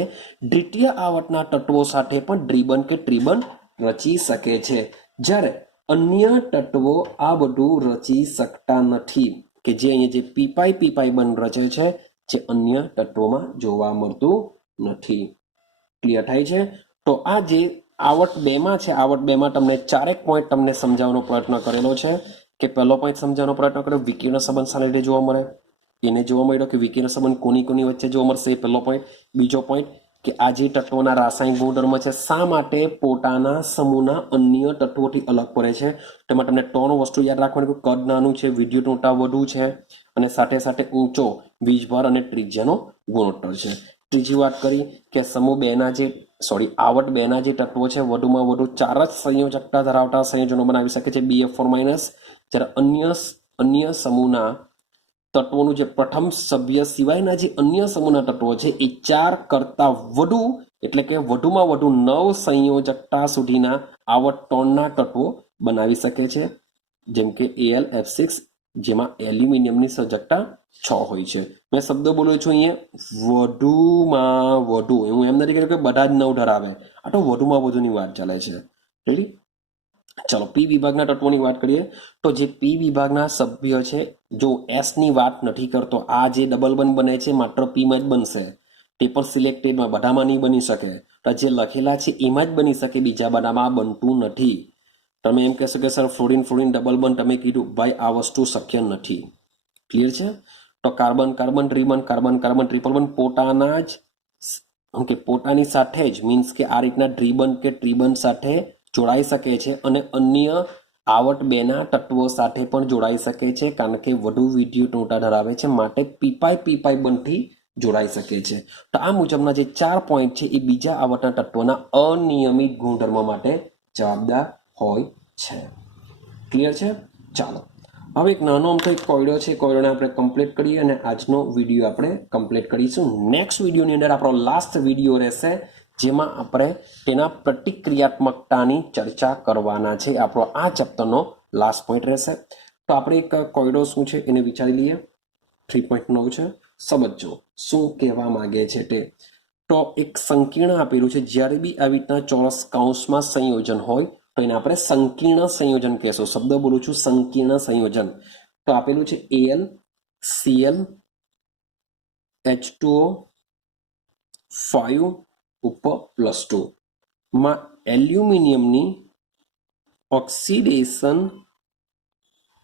દ્વિતીય આવર્તના તત્વો સાથે પણ ડ્રીબન કે ટ્રીબન રચી શકે છે, જ્યારે અન્ય તત્વો આ બધું રચી શકતા નથી, કે જે અહીંયા જે પીપાઈ બંધ રચે છે જે અન્ય તત્વોમાં જોવા મળતું નથી. ક્લિયર થાય છે? તો આ જે આવર્ત 2 માં છે, આવર્ત 2 માં તમને ચારેક પોઈન્ટ તમને સમજાવવાનો પ્રયત્ન કરેલો છે. કે પહેલો પોઈન્ટ સમજાવવાનો પ્રયત્ન કર્યો, વિકિરણ સંબંધ શાના લીધે જોવા મળે, એને જોવા મળ્યો કે વિકિરણ સંબંધ કોની વચ્ચે જોવા મળશે, એ પહેલો પોઈન્ટ. બીજો પોઈન્ટ કે આ જે તત્વોના રાસાયણિક ગુણધર્મ છે શા માટે પોતાના સમૂહના અન્ય તત્વોથી અલગ પડે છે. તેમાં તમને 3 વસ્તુ યાદ રાખવાની કે કદ નાનું છે, વિદ્યુતતા વધુ છે, અને સાથે સાથે ઊંચો વીજભાર અને ત્રિજ્યાનો ગુણોત્તર છે. ત્રીજી વાત કરી કે સમૂહ 2 ના જે આવર્ત 2 ના જે તત્વો છે વધુમાં વધુ 4 જ સંયોજકતા ધરાવતા સંયોજનો બનાવી શકે છે, BF4-, જ્યારે અન્ય સમૂહના તત્વોનું જે પ્રથમ સભ્ય સિવાયના જે અન્ય સમૂહના તત્વો છે એ 4 કરતા વધુ, એટલે કે વધુમાં વધુ 9 સંયોજકતા સુધીના આવર્ત 3 ના તત્વો બનાવી શકે છે, જેમ કે AlF6, જેમાં એલ્યુમિનિયમની સંયોજકતા 6 હોય છે. મેં શબ્દ બોલું છું અહીંયા વધુમાં વધુ, હું એમ નથી કહ્યું કે બધા જ 9 ધરાવે, આ તો વધુમાં વધુની વાત ચાલે છે. રેડી? ચલો પી વિભાગના તત્વોની વાત કરીએ તો જે પી વિભાગના સભ્ય છે, જો એસ ની વાત નથી કરતો, આ જે ડબલ બંધ બને છે માત્ર પીમાં જ બનશે, તે પણ સિલેક્ટેડમાં, બધામાં નહીં બની શકે. તો જે લખેલા છે એમાં જ બની શકે, બીજા બધામાં બનતું નથી. તમે એમ કહેશો કે સર ફ્લોરિન ડબલ બંધ તમે કીધું, ભાઈ આ વસ્તુ શક્ય નથી. ક્લિયર છે? તો કાર્બન ટ્રિપલ બંધ પોતાના જ પોતાની સાથે જ, મીન્સ કે આ રીતના ડ્રીબન કે ટ્રીબન સાથે જોડાઈ શકે છે અને અન્ય આવર્ત 2 ના તત્વો સાથે પણ જોડાઈ શકે છે, કારણ કે વધુ વિદ્યુતતા ધરાવે છે, માટે પીપાઈ બંધથી જોડાઈ શકે છે. તો આ મુજબના જે 4 પોઈન્ટ છે એ બીજા આવર્તના તત્વોના અનિયમિત ગુણધર્મ માટે જવાબદાર હોય છે. ક્લિયર છે? ચાલો હવે એક નાનો અમથો એક કોયડો છે, કોયડોને આપણે કમ્પ્લીટ કરીએ અને આજનો વિડીયો આપણે કમ્પ્લીટ કરીશું. નેક્સ્ટ વિડીયોની અંદર આપણો લાસ્ટ વિડીયો રહેશે, જેમાં આપણે તેના પ્રતિક્રિયાત્મકતાની ચર્ચા કરવાના છે. આપણો આ ચેપ્ટરનો લાસ્ટ પોઈન્ટ રહેશે. તો આપણે એક કોયડો શું છે એને વિચારી લઈએ. 3.9 છે, સમજો શું કહેવા માંગે છે તે. તો એક સંકીર્ણ આપેલું છે, જ્યારે બી આવી રીતના ચોરસ કૌંસમાં સંયોજન હોય તો એને આપણે સંકીર્ણ સંયોજન કહેશું. શબ્દ બોલું છું, સંકીર્ણ સંયોજન. તો આપેલું છે Al, Cl, H2O, 5 ઉપર +2 માં એલ્યુમિનિયમની ઓક્સિડેશન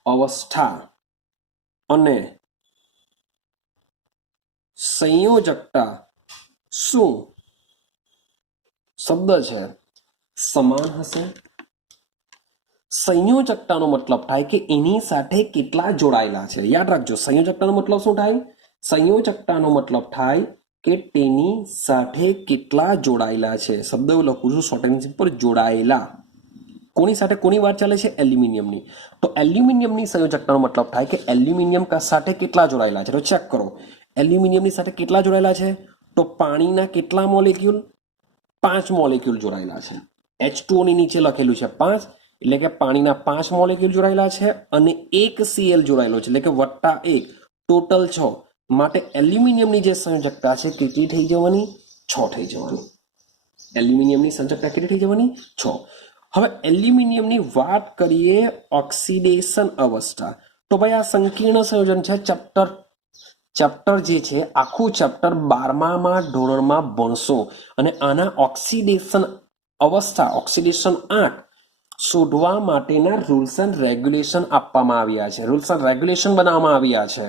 અવસ્થા અને સંયોજકતા શું શબ્દ છે સમાન હશે. સંયોજકતાનો મતલબ થાય કે એની સાથે કેટલા જોડાયેલા છે. યાદ રાખજો, સંયોજકતાનો મતલબ શું થાય? સંયોજકતાનો મતલબ થાય કે તેની સાથે કેટલા જોડાયેલા છે. શબ્દ લખું છું શોર્ટ એન્ડ સિમ્પલ, જોડાયેલા. કોની સાથે કોની વાત ચાલે છે? એલ્યુમિનિયમની. તો એલ્યુમિનિયમની સંયોજકતાનો મતલબ થાય કે એલ્યુમિનિયમ સાથે કેટલા જોડાયેલા છે. તો ચેક કરો, એલ્યુમિનિયમની સાથે કેટલા જોડાયેલા છે? તો પાણીના કેટલા મોલેક્યુલ? 5 મોલેક્યુલ જોડાયેલા છે. H2O ની નીચે લખેલું છે 5, એટલે કે પાણીના 5 મોલેક્યુલ જોડાયેલા છે અને 1 Cl જોડાયેલો છે, એટલે કે +1, ટોટલ 6. માટે એલ્યુમિનિયમની જે સંયોજકતા છે કેટલી થઈ જવાની? 6 થઈ જવાની. એલ્યુમિનિયમની સંયોજકતા કેટલી થઈ જવાની? 6. હવે એલ્યુમિનિયમની વાત કરીએ ઓક્સિડેશન અવસ્થા. તો ભાઈ આ સંકીર્ણ સંયોજન છે. ચેપ્ટર જે છે આખું ચેપ્ટર 12મા ધોરણમાં ભણશો અને આના ઓક્સિડેશન અવસ્થા, ઓક્સિડેશન આંક શોધવા માટેના રૂલ્સ એન્ડ રેગ્યુલેશન આપવામાં આવ્યા છે, રૂલ્સ એન્ડ રેગ્યુલેશન બનાવવામાં આવ્યા છે.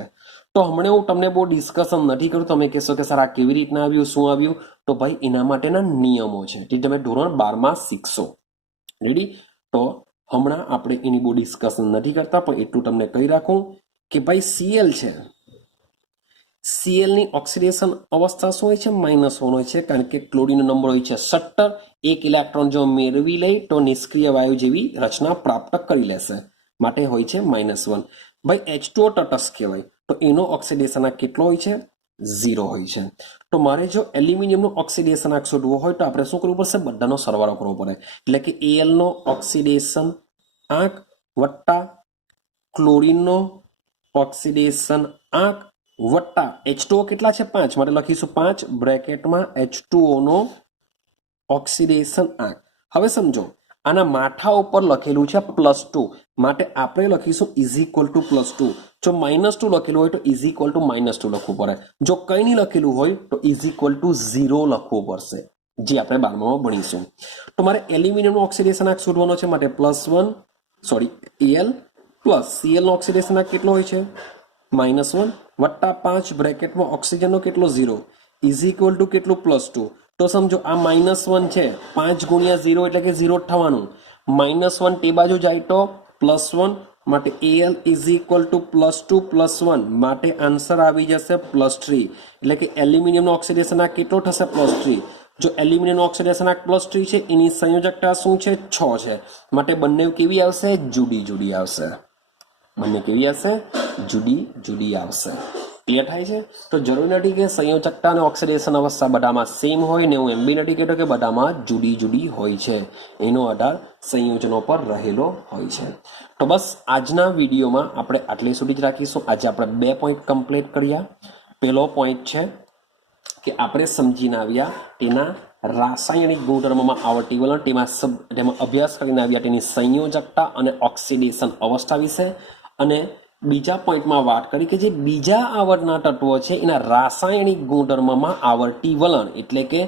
તો હમણાં હું તમને બહુ ડિસ્કશન નથી કરું. તમે કહેશો કે સર આ કેવી રીતના આવ્યું, શું આવ્યું? તો ભાઈ એના માટેના નિયમો છે, તે તમે ધોરણ 12માં શીખશો. રેડી? તો હમણાં આપણે એની બહુ ડિસ્કશન નથી કરતા, પણ એટલું તમને કહી રાખું કે ભાઈ Cl છે, Cl ની ઓક્સિડેશન અવસ્થા શું હોય છે? -1 હોય છે, કારણ કે ક્લોરીનનો નંબર હોય છે 17. એક ઇલેક્ટ્રોન જો મેળવી લે તો નિષ્ક્રિય વાયુ જેવી રચના પ્રાપ્ત કરી લેશે, માટે હોય છે -1. ભાઈ H2O તટસ્થ કહેવાય તો એનો ઓક્સિડેશન કેટલો હોય છે? 0 હોય છે. તો મારે જો એલ્યુમિનિયમનો ઓક્સિડેશન શોધવો હોય તો આપણે શું કરવું પડશે? બધાનો સરવાળો કરવો પડે. એટલે કે Al નો ઓક્સિડેશન આંક વત્તા ક્લોરીનનો ઓક્સિડેશન આંક વત્તા H2O કેટલા છે? 5, માટે લખીશું 5 બ્રેકેટમાં H2O નો ઓક્સિડેશન આંક. હવે સમજો આના માથા ઉપર લખેલું છે +2, માટે આપણે લખીશું =+2. જો -2 લખેલું હોય તો -2 લખવું પડે. જો કંઈ નહીં લખેલું હોય તો =0 લખવું પડશે, જે આપણે 12માં ભણીશું. તો મારે એલ્યુમિનિયમનો ઓક્સિડેશન આંક શોધવાનો છે, માટે Al પ્લસ Cl નો ઓક્સિડેશન આંક કેટલો હોય છે? -1 વત્તા 5 બ્રેકેટમાં ઓક્સિજનનો કેટલો? 0 = કેટલું? +2. તો સમજો આ -1 છે, 5 ગુણ્યા 0 એટલે કે 0 જ થવાનું. -1 તે બાજુ જાય તો +1, માટે Al = +2 + 1, માટે આન્સર આવી જશે +3. એટલે કે એલ્યુમિનિયમનો ઓક્સિડેશન આંક કેટલો થશે? +3. જો એલ્યુમિનિયમનો ઓક્સિડેશન આંક +3 છે, એની સંયોજકતા શું છે? 6 છે, માટે બંને કેવી આવશે? જુદી જુદી આવશે. બંને કેવી આવશે? જુદી જુદી આવશે. ક્લિયર થાય છે? તો જરૂરી નથી કે સંયોજકતા અને ઓક્સિડેશન અવસ્થા બધામાં સેમ હોય ને હું એમ બી નથી કહેતો કે બધામાં જુદી જુદી હોય છે. એનો આધાર સંયોજનો પર રહેલો હોય છે. તો બસ આજના વિડીયોમાં આપણે આટલી સુધી જ રાખીશું. આજે આપણે 2 પોઈન્ટ કમ્પ્લીટ કર્યા. પહેલો પોઈન્ટ છે કે આપણે સમજીને આવ્યા તેના રાસાયણિક ગુણધર્મોમાં આવર્તી વલણ, તેમાં અભ્યાસ કરીને આવ્યા તેની સંયોજકતા અને ઓક્સિડેશન અવસ્થા વિશે. અને બીજા પોઈન્ટમાં વાત કરી કે જે બીજા આવર્તના તત્વો છે એના રાસાયણિક ગુણધર્મમાં આવર્તી વલણ, એટલે કે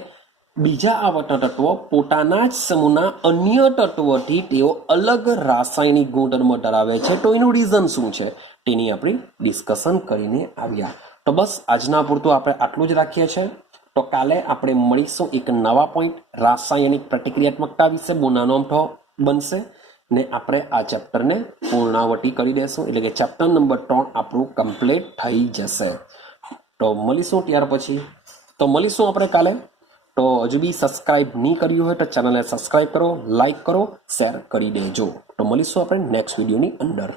બીજા આવર્તના તત્વો પોતાના જ સમૂહના અન્ય તત્વોથી તેઓ અલગ રાસાયણિક ગુણધર્મો ધરાવે છે, તો એનું રીઝન શું છે તેની આપણે ડિસ્કશન કરીને આવ્યા. તો બસ આજના પૂરતું આપણે આટલું જ રાખીએ છીએ. તો કાલે આપણે મળીશું એક નવા પોઈન્ટ રાસાયણિક પ્રતિક્રિયાત્મકતા વિશે. બહુ નાનો અમથો બનશે ને આપણે આ ચેપ્ટરને પૂર્ણાવટી કરી દેશું, એટલે કે ચેપ્ટર નંબર 3 આપણું કમ્પ્લીટ થઈ જશે. તો મળીશું ત્યાર પછી. તો મળીશું આપણે કાલે. તો હજુ બી સબસ્ક્રાઇબ નહીં કર્યું હોય તો ચેનલને સબસ્ક્રાઇબ કરો, લાઈક કરો, શેર કરી દેજો. તો મળીશું આપણે નેક્સ્ટ વિડીયોની અંદર.